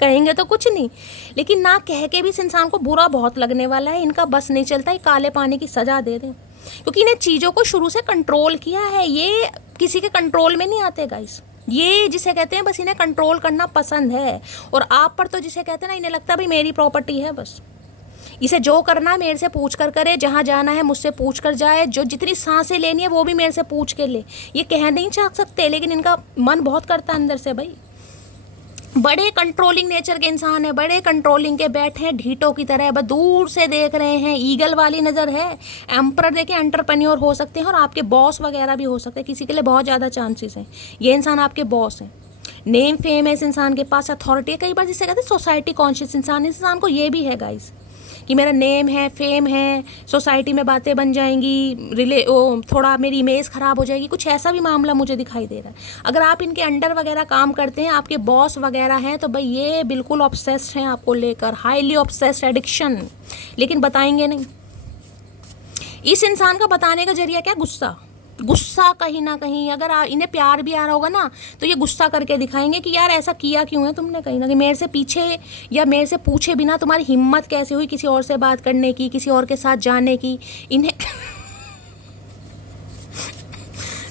कहेंगे तो कुछ नहीं, लेकिन ना कह के भी इस इंसान को बुरा बहुत लगने वाला है। इनका बस नहीं चलता, ये काले पानी की सजा दे दें, क्योंकि इन्हें चीज़ों को शुरू से कंट्रोल किया है। ये किसी के कंट्रोल में नहीं आते गाइस, ये जिसे कहते हैं बस इन्हें कंट्रोल करना पसंद है। और आप पर तो जिसे कहते हैं ना, इन्हें लगता है भाई मेरी प्रॉपर्टी है, बस इसे जो करना है मेरे से पूछ कर करे, जहाँ जाना है मुझसे पूछ कर जाए, जो जितनी सांसें लेनी है वो भी मेरे से पूछ के ले। ये कह नहीं चाह सकते, लेकिन इनका मन बहुत करता है अंदर से। भाई बड़े कंट्रोलिंग नेचर के इंसान है, बड़े कंट्रोलिंग के बैठे हैं ढीटों की तरह, बस दूर से देख रहे हैं, ईगल वाली नज़र है। एम्परर देखें, एंटरप्रेन्योर हो सकते हैं और आपके बॉस वगैरह भी हो सकते हैं, किसी के लिए बहुत ज़्यादा चांसेस हैं। ये इंसान आपके बॉस हैं, नेम फेम है इस इंसान के पास, अथॉरिटी है। कई बार जिसे कहते हैं सोसाइटी कॉन्शियस इंसान, इस इंसान को ये भी है गाइस कि मेरा नेम है, फेम है, सोसाइटी में बातें बन जाएंगी, थोड़ा मेरी इमेज ख़राब हो जाएगी, कुछ ऐसा भी मामला मुझे दिखाई दे रहा है। अगर आप इनके अंडर वगैरह काम करते हैं, आपके बॉस वगैरह हैं, तो भाई ये बिल्कुल ऑब्सेस्ड हैं आपको लेकर, हाईली ऑब्सेस्ड, एडिक्शन, लेकिन बताएंगे नहीं। इस इंसान का बताने का जरिया क्या? गुस्सा कहीं ना कहीं। अगर इन्हें प्यार भी आ रहा होगा ना, तो ये गुस्सा करके दिखाएंगे कि यार ऐसा किया क्यों है तुमने, कहीं ना कहीं मेरे से पीछे या मेरे से पूछे बिना तुम्हारी हिम्मत कैसे हुई किसी और से बात करने की, किसी और के साथ जाने की। इन्हें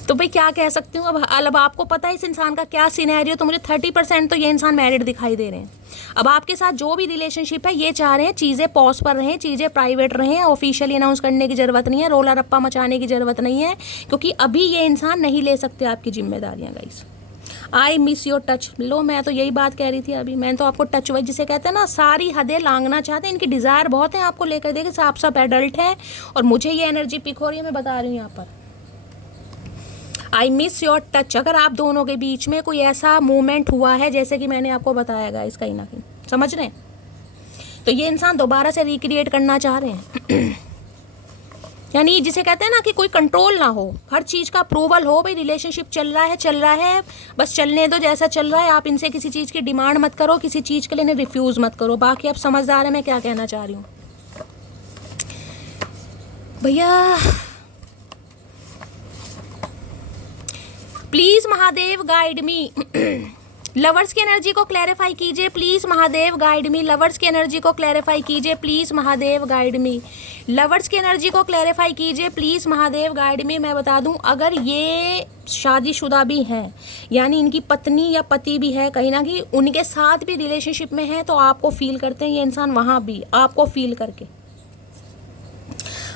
तो भाई क्या कह सकती हूँ। अब आपको पता है इस इंसान का क्या सिनेरियो, तो मुझे 30% तो ये इंसान मैरिड दिखाई दे रहे हैं। अब आपके साथ जो भी रिलेशनशिप है, ये चाह रहे हैं चीज़ें पॉज पर रहें, चीज़ें प्राइवेट रहें, ऑफिशियली अनाउंस करने की ज़रूरत नहीं है, रोला रप्पा मचाने की ज़रूरत नहीं है, क्योंकि अभी ये इंसान नहीं ले सकते आपकी जिम्मेदारियाँ guys. I miss your touch. लो, मैं तो यही बात कह रही थी अभी, मैंने तो आपको टच वाइज जिसे कहते हैं ना, सारी हदें लांघना चाहते हैं। इनकी डिज़ायर बहुत है आपको लेकर, देखिए आप सब एडल्ट हैं और मुझे ये एनर्जी पिक हो रही है, मैं बता रही हूँ यहाँ पर। आई मिस योर टच। अगर आप दोनों के बीच में कोई ऐसा मोमेंट हुआ है जैसे कि मैंने आपको बताया गाइस, कहीं ना कहीं समझ रहे हैं, तो ये इंसान दोबारा से रिक्रिएट करना चाह रहे हैं। यानी जिसे कहते हैं ना कि कोई कंट्रोल ना हो, हर चीज़ का अप्रूवल हो, भाई रिलेशनशिप चल रहा है, बस चलने दो जैसा चल रहा है। आप इनसे किसी चीज़ की डिमांड मत करो, किसी चीज़ के लिए इन्हें रिफ्यूज़ मत करो। बाकी आप समझदार हैं मैं क्या कहना चाह रही हूँ भैया। Please Mahadev guide me. Lovers की एनर्जी को क्लैरिफाई कीजिए please Mahadev guide me. Lovers की एनर्जी को क्लैरिफाई कीजिए please Mahadev guide me. Lovers की एनर्जी को क्लैरिफाई कीजिए प्लीज़ महादेव गाइड मी। मैं बता दूं, अगर ये शादीशुदा भी हैं, यानी इनकी पत्नी या पति भी है, कहीं ना कहीं उनके साथ भी रिलेशनशिप में है, तो आपको फील करते हैं ये इंसान वहाँ भी आपको फील करके।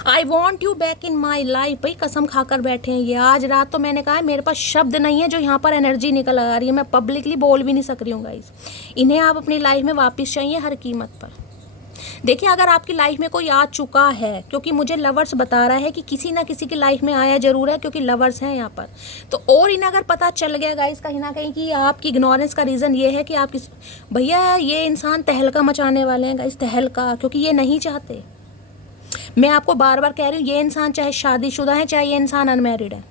I want you back in my life. भाई कसम खाकर बैठे हैं ये। आज रात तो मैंने कहा है मेरे पास शब्द नहीं है जो यहाँ पर एनर्जी निकल आ रही है, मैं पब्लिकली बोल भी नहीं सक रही हूँ गाइस। इन्हें आप अपनी लाइफ में वापस चाहिए हर कीमत पर। देखिए अगर आपकी लाइफ में कोई आ चुका है, क्योंकि मुझे लवर्स बता रहा है कि किसी ना किसी की लाइफ में आया जरूर है, क्योंकि लवर्स हैं यहाँ पर, तो और इन्हें अगर पता चल गया गाइस कहीं ना कहीं कि आपकी इग्नोरेंस का रीज़न ये है कि आप किस, भैया ये इंसान तहलका मचाने वाले हैं गाइस, तहलका, क्योंकि ये नहीं चाहते। मैं आपको बार बार कह रही हूँ, ये इंसान चाहे शादीशुदा है चाहे ये इंसान अनमैरिड है,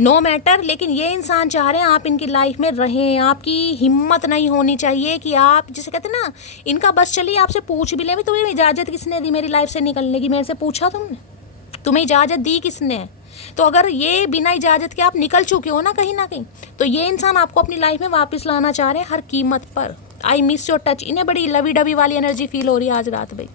नो मैटर, लेकिन ये इंसान चाह रहे हैं आप इनकी लाइफ में रहें। आपकी हिम्मत नहीं होनी चाहिए कि आप, जिसे कहते हैं ना, इनका बस चलिए आपसे पूछ भी लें, तुम्हें इजाज़त किसने दी मेरी लाइफ से निकलने की? मेरे से पूछा तुमने? तुम्हें इजाज़त दी किसने? तो अगर ये बिना इजाज़त के आप निकल चुके हो ना कहीं, तो ये इंसान आपको अपनी लाइफ में वापस लाना चाह रहे हैं हर कीमत पर। आई मिस योर टच। इन्हें बड़ी लवी डवी वाली एनर्जी फील हो रही है आज रात भाई।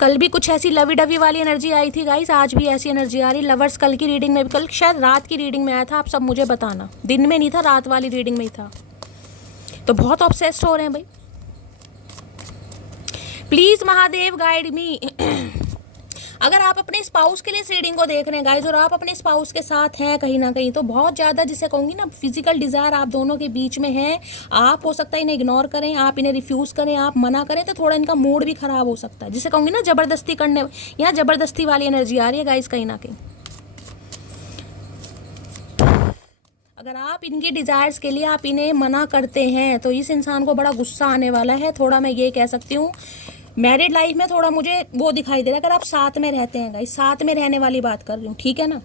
कल भी कुछ ऐसी लवी डवी वाली एनर्जी आई थी गाइस, आज भी ऐसी एनर्जी आ रही। लवर्स कल की रीडिंग में भी, कल शायद रात की रीडिंग में आया था, आप सब मुझे बताना, दिन में नहीं था, रात वाली रीडिंग में ही था। तो बहुत ऑब्सेस्ड हो रहे हैं भाई। प्लीज महादेव गाइड मी। अगर आप अपने स्पाउस के लिए इस रीडिंग को देख रहे हैं गाइस, और आप अपने स्पाउस के साथ हैं कहीं ना कहीं, तो बहुत ज़्यादा, जिसे कहूँगी ना, फिजिकल डिज़ायर आप दोनों के बीच में है। आप हो सकता है इन्हें इग्नोर करें, आप इन्हें रिफ्यूज़ करें, आप मना करें, तो थोड़ा इनका मूड भी ख़राब हो सकता है। जिसे कहूँगी ना ज़बरदस्ती करने, यहाँ ज़बरदस्ती वाली एनर्जी आ रही है गाइस कहीं ना कहीं। अगर आप इनके डिज़ायर्स के लिए आप इन्हें मना करते हैं तो इस इंसान को बड़ा गुस्सा आने वाला है। थोड़ा मैं ये कह सकती हूँ, मैरिड लाइफ में थोड़ा मुझे वो दिखाई दे रहा है। अगर आप साथ में रहते हैं गाइस, साथ में रहने वाली बात कर रही हूँ, ठीक है ना,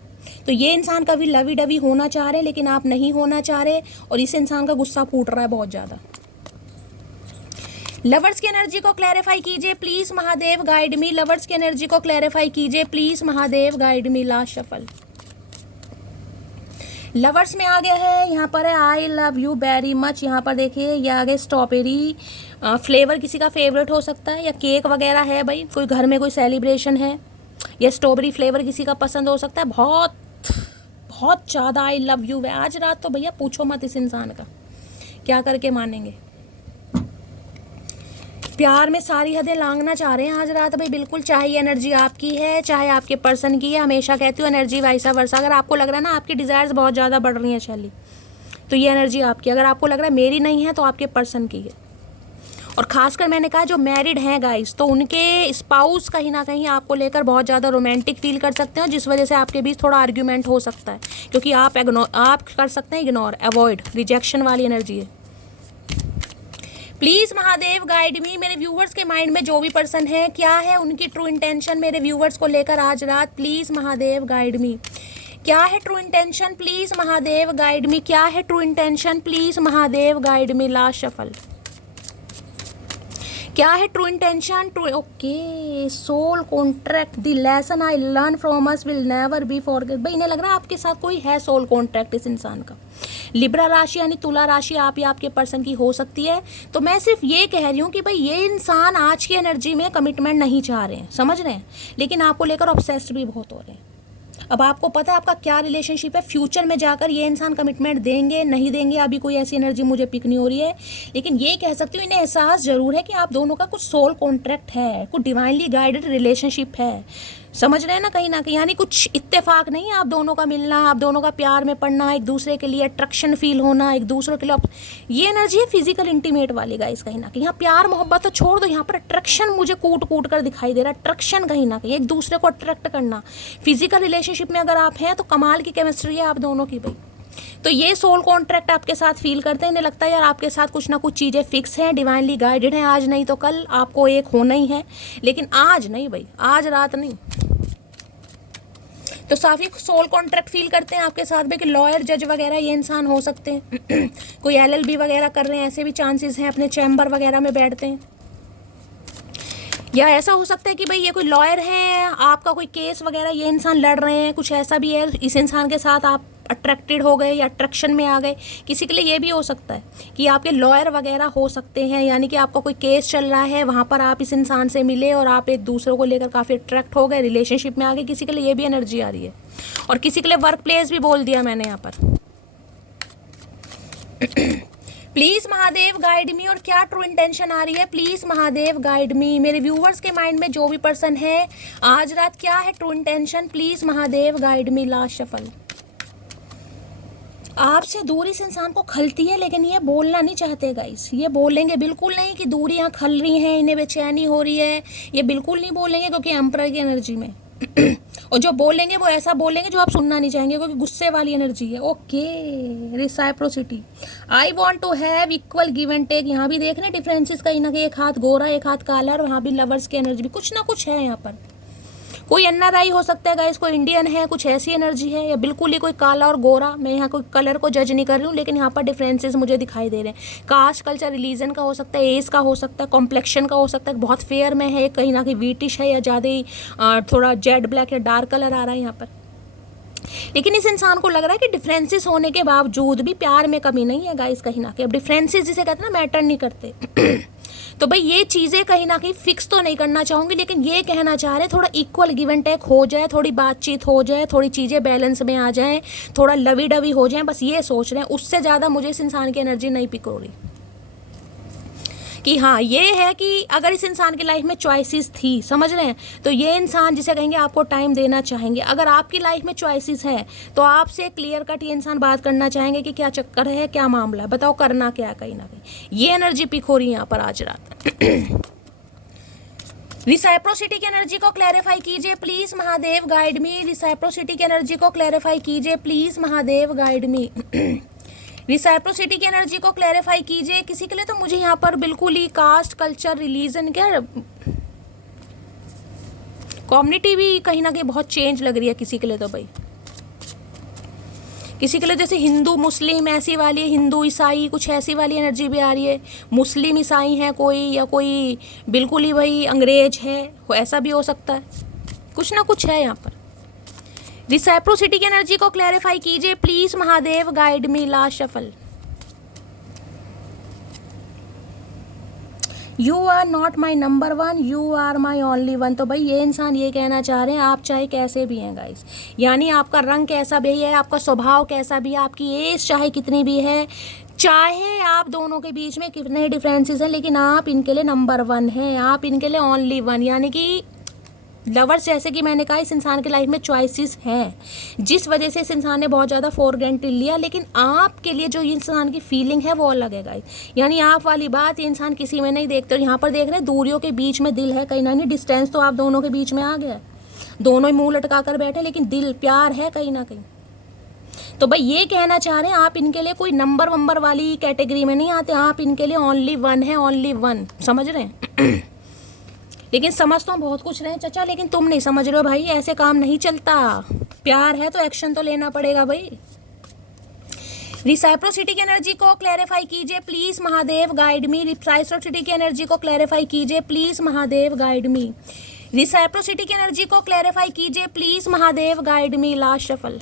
तो ये इंसान कभी लवी डवी होना चाह रहे लेकिन आप नहीं होना चाह रहे, और इस इंसान का गुस्सा फूट रहा है बहुत ज़्यादा। लवर्स की एनर्जी को क्लैरिफाई कीजिए please Mahadev guide me. Lovers की एनर्जी को क्लैरिफाई कीजिए please Mahadev guide me. Last shuffle lovers में आ गया है, यहाँ पर है I love you very much. यहाँ पर देखिए ये आ गए स्ट्रॉबेरी फ्लेवर, किसी का फेवरेट हो सकता है, या केक वगैरह है भाई, कोई घर में कोई सेलिब्रेशन है, या स्ट्रॉबेरी फ्लेवर किसी का पसंद हो सकता है। बहुत बहुत ज़्यादा आई लव यू है आज रात, तो भैया पूछो मत इस इंसान का क्या करके मानेंगे। प्यार में सारी हदें लांघना चाह रहे हैं आज रात भाई, बिल्कुल। चाहे ये एनर्जी आपकी है चाहे आपके पर्सन की है, हमेशा कहती हूँ एनर्जी वाइसा वर्सा। अगर आपको लग रहा है ना आपकी डिज़ायर्स बहुत ज़्यादा बढ़ रही हैं शैली, तो ये एनर्जी आपकी। अगर आपको लग रहा है मेरी नहीं है, तो आपके पर्सन की है। और खासकर मैंने कहा जो मैरिड हैं गाइस, तो उनके स्पाउस कहीं ना कहीं आपको लेकर बहुत ज़्यादा रोमांटिक फील कर सकते हैं, जिस वजह से आपके बीच थोड़ा आर्ग्यूमेंट हो सकता है, क्योंकि आप कर सकते हैं इग्नोर, अवॉइड, रिजेक्शन वाली एनर्जी है। प्लीज़ महादेव गाइड मी। मेरे व्यूवर्स के माइंड में जो भी पर्सन है, क्या है उनकी ट्रू इंटेंशन मेरे व्यूवर्स को लेकर आज रात, प्लीज़ महादेव गाइड मी। क्या है true intention, please Mahadev guide me. क्या है true intention, please Mahadev guide me. Last shuffle क्या है true intention, true, okay, soul contract, the lesson I learn from us will never be forget. भाई इन्हें लग रहा है आपके साथ कोई है सोल कॉन्ट्रैक्ट इस इंसान का। लिब्रा राशि यानी तुला राशि आप या आपके पर्सन की हो सकती है। तो मैं सिर्फ ये कह रही हूँ कि भाई ये इंसान आज की एनर्जी में कमिटमेंट नहीं चाह रहे हैं, समझ रहे हैं, लेकिन आपको लेकर ऑब्सेस्ड भी बहुत हो रहे हैं। अब आपको पता है आपका क्या रिलेशनशिप है, फ्यूचर में जाकर ये इंसान कमिटमेंट देंगे नहीं देंगे, अभी कोई ऐसी एनर्जी मुझे पिक नहीं हो रही है, लेकिन ये कह सकती हूँ इन्हें एहसास जरूर है कि आप दोनों का कुछ सोल कॉन्ट्रैक्ट है, कुछ डिवाइनली गाइडेड रिलेशनशिप है। समझ रहे हैं ना कहीं ना कहीं, यानी कुछ इत्तेफाक नहीं है आप दोनों का मिलना, आप दोनों का प्यार में पड़ना, एक दूसरे के लिए अट्रैक्शन फील होना, एक दूसरे के लिए ये एनर्जी है फिजिकल इंटीमेट वाली गाइस। कहीं ना कहीं यहाँ प्यार मोहब्बत तो छोड़ दो, यहाँ पर अट्रैक्शन मुझे कूट कूट कर दिखाई दे रहा है। अट्रैक्शन कहीं ना कहीं एक दूसरे को अट्रैक्ट करना, फिजिकल रिलेशनशिप में अगर आप हैं तो कमाल की केमिस्ट्री है आप दोनों की भाई। तो ये सोल कॉन्ट्रैक्ट आपके साथ फील करते हैं, इन्हें लगता है यार आपके साथ कुछ ना कुछ चीज़ें फिक्स हैं, डिवाइनली गाइडेड हैं, आज नहीं तो कल आपको एक होना ही है, लेकिन आज नहीं भाई, आज रात नहीं। तो काफ़ी सोल कॉन्ट्रैक्ट फील करते हैं आपके साथ में कि लॉयर जज वगैरह ये इंसान हो सकते हैं कोई एलएलबी वगैरह कर रहे हैं, ऐसे भी चांसेस हैं, अपने चैम्बर वगैरह में बैठते हैं। या ऐसा हो सकता है कि भाई ये कोई लॉयर है, आपका कोई केस वगैरह ये इंसान लड़ रहे हैं, कुछ ऐसा भी है, इस इंसान के साथ आप अट्रैक्टेड हो गए या अट्रैक्शन में आ गए। किसी के लिए ये भी हो सकता है कि आपके लॉयर वगैरह हो सकते हैं, यानी कि आपका कोई केस चल रहा है, वहाँ पर आप इस इंसान से मिले और आप एक दूसरे को लेकर काफ़ी अट्रैक्ट हो गए, रिलेशनशिप में आ गए। किसी के लिए ये भी एनर्जी आ रही है, और किसी के लिए वर्क प्लेस भी बोल दिया मैंने यहाँ पर। प्लीज़ महादेव गाइड मी, और क्या ट्रू इंटेंशन आ रही है, प्लीज़ महादेव गाइड मी। मेरे व्यूवर्स के माइंड में जो भी पर्सन है, आज रात क्या है true intention, please Mahadev guide me. Last shuffle. आपसे दूरी इस इंसान को खलती है, लेकिन ये बोलना नहीं चाहते गाइस। ये बोलेंगे बिल्कुल नहीं कि दूरियां खल रही हैं, इन्हें बेचैनी हो रही है, ये बिल्कुल नहीं बोलेंगे, क्योंकि एम्परर की एनर्जी में और जो बोलेंगे वो ऐसा बोलेंगे जो आप सुनना नहीं चाहेंगे, क्योंकि गुस्से वाली एनर्जी है। Okay, reciprocity, I want to have equal give and take. यहाँ भी देख रहे हैं डिफरेंसेस कहीं ना कहीं, एक हाथ गोरा एक हाथ काला, और वहाँ भी लवर्स की एनर्जी भी कुछ ना कुछ है यहाँ पर। कोई एनआरआई हो सकता है गाइस, कोई इंडियन है, कुछ ऐसी एनर्जी है, या बिल्कुल ही कोई काला और गोरा। मैं यहाँ कोई कलर को जज नहीं कर रही हूँ, लेकिन यहाँ पर डिफरेंसेस मुझे दिखाई दे रहे हैं। कास्ट, कल्चर, रिलीजन का हो सकता है, एज का हो सकता है, कॉम्प्लेक्शन का हो सकता है, बहुत फेयर में है, कहीं ना कहीं वीटिश है, या ज़्यादा ही थोड़ा जेड ब्लैक या डार्क कलर आ रहा है यहाँ पर। लेकिन इस इंसान को लग रहा है कि डिफरेंसेस होने के बावजूद भी प्यार में कमी नहीं है गाइस कहीं ना कहीं। अब डिफरेंसेस जिसे कहते हैं ना, मैटर नहीं करते तो भाई ये चीज़ें कहीं ना कहीं फिक्स तो नहीं करना चाहूँगी, लेकिन ये कहना चाह रहे हैं थोड़ा इक्वल गिव एंड टेक हो जाए, थोड़ी बातचीत हो जाए, थोड़ी चीज़ें बैलेंस में आ जाएं, थोड़ा लवी डवी हो जाए, बस ये सोच रहे हैं। उससे ज़्यादा मुझे इस इंसान की एनर्जी नहीं पिक हो रही कि हाँ ये है कि अगर इस इंसान की लाइफ में चॉइसेस थी, समझ रहे हैं, तो ये इंसान जिसे कहेंगे आपको टाइम देना चाहेंगे। अगर आपकी लाइफ में चॉइसेस है तो आपसे क्लियर कट ये इंसान बात करना चाहेंगे कि क्या चक्कर है, क्या मामला है, बताओ करना क्या है। कहीं ना कहीं ये एनर्जी पिक हो रही है यहाँ पर आज रात। रिसाइप्रोसिटी की एनर्जी को क्लैरिफाई कीजिए प्लीज महादेव गाइड मी। रिसाइप्रोसिटी की एनर्जी को क्लैरिफाई कीजिए प्लीज महादेव गाइड मी। रिसाइप्रोसिटी की एनर्जी को क्लैरिफाई कीजिए। किसी के लिए तो मुझे यहाँ पर बिल्कुल ही कास्ट, कल्चर, रिलीजन, क्या कम्युनिटी भी कहीं ना कहीं बहुत चेंज लग रही है किसी के लिए। तो भाई किसी के लिए जैसे हिंदू मुस्लिम ऐसी वाली, हिंदू ईसाई कुछ ऐसी वाली एनर्जी भी आ रही है। मुस्लिम ईसाई है कोई, या कोई बिल्कुल ही भाई अंग्रेज है, ऐसा भी हो सकता है। कुछ ना कुछ है यहाँ पर। रिसाइप्रोसिटी की एनर्जी को क्लैरिफाई कीजिए please Mahadev guide me. Last shuffle. You are not my number one, you are my only one. तो भाई ये इंसान ये कहना चाह रहे हैं आप चाहे कैसे भी हैं गाइस, यानी आपका रंग कैसा भी है, आपका स्वभाव कैसा भी है, आपकी एज चाहे कितनी भी है, चाहे आप दोनों के बीच में कितने डिफरेंसेस हैं, लेकिन आप इनके लिए नंबर वन हैं, आप इनके लिए ओनली वन। यानी कि लवर्स, जैसे कि मैंने कहा, इस इंसान की लाइफ में चॉइसेस हैं, जिस वजह से इस इंसान ने बहुत ज़्यादा फॉर ग्रांटेड लिया, लेकिन आपके लिए जो इंसान की फीलिंग है वो अलग है गाइस। यानी आप वाली बात ये इंसान किसी में नहीं देखते। और यहाँ पर देख रहे हैं दूरियों के बीच में दिल है, कहीं ना कहीं डिस्टेंस तो आप दोनों के बीच में आ गया, दोनों ही मुँह लटका कर बैठे, लेकिन दिल प्यार है कहीं ना कहीं। तो भाई ये कहना चाह रहे हैं आप इनके लिए कोई नंबर वंबर वाली कैटेगरी में नहीं आते, आप इनके लिए ओनली वन है, ओनली वन। समझ रहे हैं? लेकिन समझ तो बहुत कुछ रहे हैं चाचा, लेकिन तुम नहीं समझ रहे हो भाई, ऐसे काम नहीं चलता। प्यार है तो एक्शन तो लेना पड़ेगा भाई। रिसाइप्रोसिटी की एनर्जी को क्लैरिफाई कीजिए प्लीज महादेव गाइड मी। रिसाइप्रोसिटी की एनर्जी को क्लैरिफाई कीजिए प्लीज महादेव गाइड मी। रिसाइप्रोसिटी की एनर्जी को क्लैरिफाई कीजिए please Mahadev guide me. Last shuffle.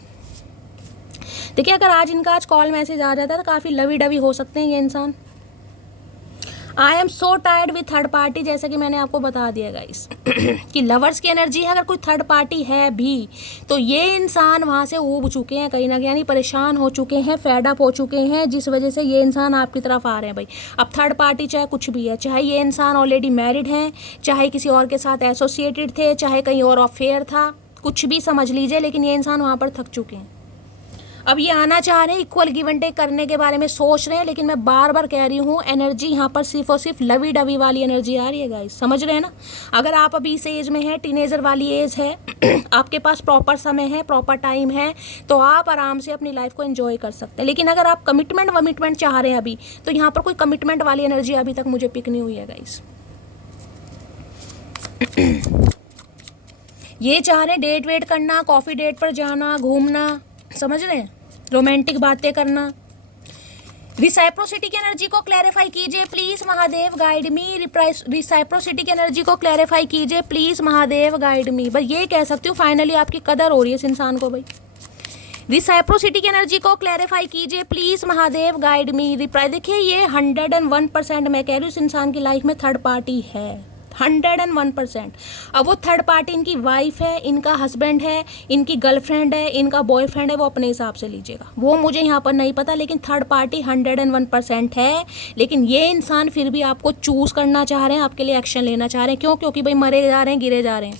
देखिए अगर आज इनका कॉल मैसेज आ जाता है तो काफ़ी लवी डवी हो सकते हैं ये इंसान। I am so tired with third party, जैसा कि मैंने आपको बता दिया गाइस कि लवर्स की एनर्जी है, अगर कोई थर्ड पार्टी है भी तो ये इंसान वहाँ से ऊब चुके हैं कहीं ना कहीं, यानी परेशान हो चुके हैं, फेड अप हो चुके हैं, जिस वजह से ये इंसान आपकी तरफ आ रहे हैं भाई। अब थर्ड पार्टी चाहे कुछ भी है, चाहे ये इंसान ऑलरेडी मैरिड हैं, चाहे किसी और के साथ एसोसिएटेड थे, चाहे कहीं और अफेयर था, कुछ भी समझ लीजिए, लेकिन ये इंसान वहाँ पर थक चुके हैं। अब ये आना चाह रहे हैं, इक्वल गिव एंड टेक करने के बारे में सोच रहे हैं, लेकिन मैं बार बार कह रही हूँ एनर्जी यहाँ पर सिर्फ और सिर्फ लवी डवी वाली एनर्जी आ रही है गाइस, समझ रहे हैं ना। अगर आप अभी इस एज में हैं, टीनेजर वाली एज है आपके पास प्रॉपर समय है, प्रॉपर टाइम है, तो आप आराम से अपनी लाइफ को एंजॉय कर सकते हैं। लेकिन अगर आप कमिटमेंट चाह रहे हैं अभी, तो यहाँ पर कोई कमिटमेंट वाली एनर्जी अभी तक मुझे पिक नहीं हुई है गाइस। ये चाह रहे हैं डेट वेट करना, कॉफ़ी डेट पर जाना, घूमना, समझ रहे हैं, रोमांटिक बातें करना। रिसाइप्रोसिटी की एनर्जी को क्लैरिफाई कीजिए प्लीज महादेव गाइड मी। रिसाइप्रोसिटी की एनर्जी को क्लैरिफाई कीजिए प्लीज महादेव गाइड मी। बस ये कह सकती हूँ फाइनली आपकी कदर हो रही है इस इंसान को भाई। रिसाइप्रोसिटी की एनर्जी को क्लैरिफाई कीजिए please Mahadev guide me. Reply देखिए, ये 101% मैं कह रही हूँ इस इंसान की लाइफ में थर्ड पार्टी है, 101%। अब वो थर्ड पार्टी इनकी वाइफ है, इनका हस्बैंड है, इनकी गर्लफ्रेंड है, इनका बॉयफ्रेंड है, वो अपने हिसाब से लीजिएगा, वो मुझे यहाँ पर नहीं पता, लेकिन थर्ड पार्टी 101% है। लेकिन ये इंसान फिर भी आपको चूज करना चाह रहे हैं, आपके लिए एक्शन लेना चाह रहे हैं। क्यों? क्योंकि भाई मरे जा रहे हैं, गिरे जा रहे हैं।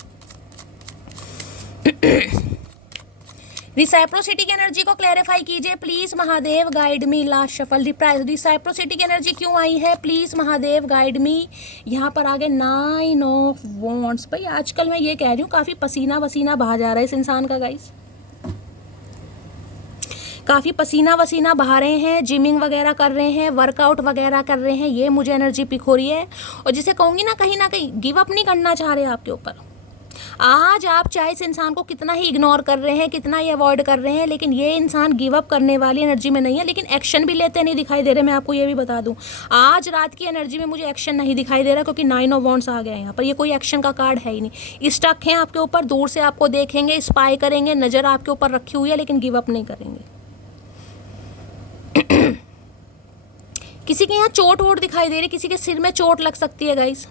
रिसाइप्रोसिटी की एनर्जी को क्लैरिफाई कीजिए please Mahadev guide me. Last shuffle reciprocity की एनर्जी क्यों आई है प्लीज महादेव गाइड मी। यहाँ पर आगे 9 ऑफ वॉन्ड्स। भाई आजकल मैं ये कह रही हूँ काफ़ी पसीना वसीना बहा जा रहा है इस इंसान का गाइस, काफ़ी पसीना वसीना बहा रहे हैं, जिमिंग वगैरह कर रहे हैं, वर्कआउट वगैरह कर रहे हैं, ये मुझे एनर्जी पिक हो रही है। और जिसे कहूँगी ना कहीं गिव अप नहीं करना चाह रहे आपके ऊपर। आज आप चाहे इस इंसान को कितना ही इग्नोर कर रहे हैं, कितना ही अवॉइड कर रहे हैं, लेकिन ये इंसान गिव अप करने वाली एनर्जी में नहीं है, लेकिन एक्शन भी लेते नहीं दिखाई दे रहे। मैं आपको ये भी बता दूं, आज रात की एनर्जी में मुझे एक्शन नहीं दिखाई दे रहा, क्योंकि 9 ऑफ वॉन्ड्स आ गया है यहाँ पर। ये कोई एक्शन का कार्ड है ही नहीं। स्टक हैं आपके ऊपर, दूर से आपको देखेंगे, स्पाई करेंगे, नज़र आपके ऊपर रखी हुई है, लेकिन गिव अप नहीं करेंगे। किसी के यहाँ चोट वोट दिखाई दे रही, किसी के सिर में चोट लग सकती है गाइस।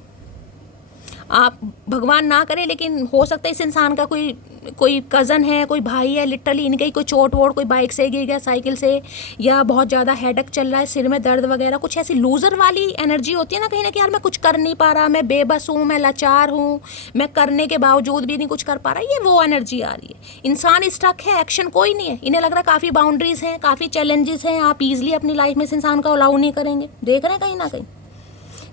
आप भगवान ना करे, लेकिन हो सकता है इस इंसान का कोई कज़न है, कोई भाई है, लिटरली इनके ही कोई चोट वोट, कोई बाइक से गिर गया, साइकिल से, या बहुत ज़्यादा हेडेक चल रहा है, सिर में दर्द वगैरह, कुछ ऐसी लूज़र वाली एनर्जी होती है ना कहीं ना कहीं, यार मैं कुछ कर नहीं पा रहा, मैं बेबस हूँ, मैं लाचार हूँ, मैं करने के बावजूद भी नहीं कुछ कर पा रहा, ये वो एनर्जी आ रही है। इंसान स्टक है, एक्शन कोई नहीं है, इन्हें लग रहा है काफ़ी बाउंड्रीज हैं, काफ़ी चैलेंजेस हैं, आप ईजिली अपनी लाइफ में इस इंसान को अलाउ नहीं करेंगे। देख रहे हैं कहीं ना कहीं,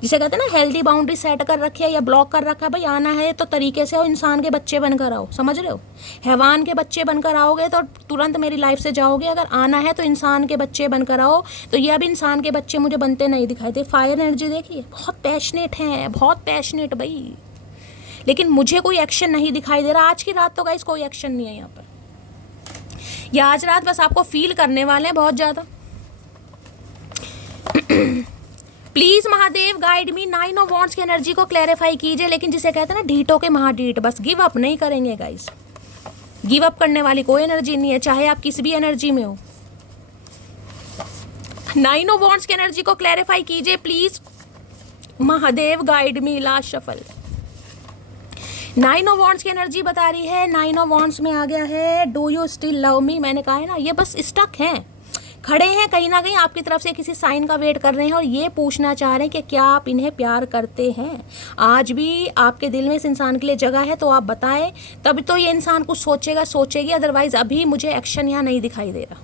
जिसे कहते हैं ना हेल्दी बाउंड्री सेट कर रखी है या ब्लॉक कर रखा है। भाई आना है तो तरीके से, और इंसान के बच्चे बनकर आओ, समझ रहे हो, हैवान के बच्चे बनकर आओगे तो तुरंत मेरी लाइफ से जाओगे। अगर आना है तो इंसान के बच्चे बनकर आओ। तो ये अभी इंसान के बच्चे मुझे बनते नहीं दिखाई दे। फायर एनर्जी देखिए, बहुत पैशनेट हैं, बहुत पैशनेट भाई, लेकिन मुझे कोई एक्शन नहीं दिखाई दे रहा। आज की रात तो गाइस कोई एक्शन नहीं है यहाँ पर, या आज रात बस आपको फील करने वाले हैं बहुत ज़्यादा। Please Mahadev guide me. 9 of wands की एनर्जी को क्लैरिफाई कीजिए। लेकिन जिसे कहते हैं ना ढीठों के महाढीठ, बस गिव अप नहीं करेंगे गाइस। गिव अप करने वाली कोई एनर्जी नहीं है, चाहे आप किसी भी एनर्जी में हो। 9 ऑफ वॉन्ड्स की एनर्जी को क्लैरिफाई कीजिए please Mahadev guide me. Last shuffle 9 of wands की एनर्जी बता रही है, 9 ऑफ वॉन्ड्स में आ गया है do you still love me. मैंने कहा है ना, ये बस स्टक हैं, खड़े हैं कहीं ना कहीं आपकी तरफ से किसी साइन का वेट कर रहे हैं, और ये पूछना चाह रहे हैं कि क्या आप इन्हें प्यार करते हैं। आज भी आपके दिल में इस इंसान के लिए जगह है, तो आप बताएं, तब तो ये इंसान कुछ सोचेगा, सोचेगी। अदरवाइज अभी मुझे एक्शन यहाँ नहीं दिखाई दे रहा,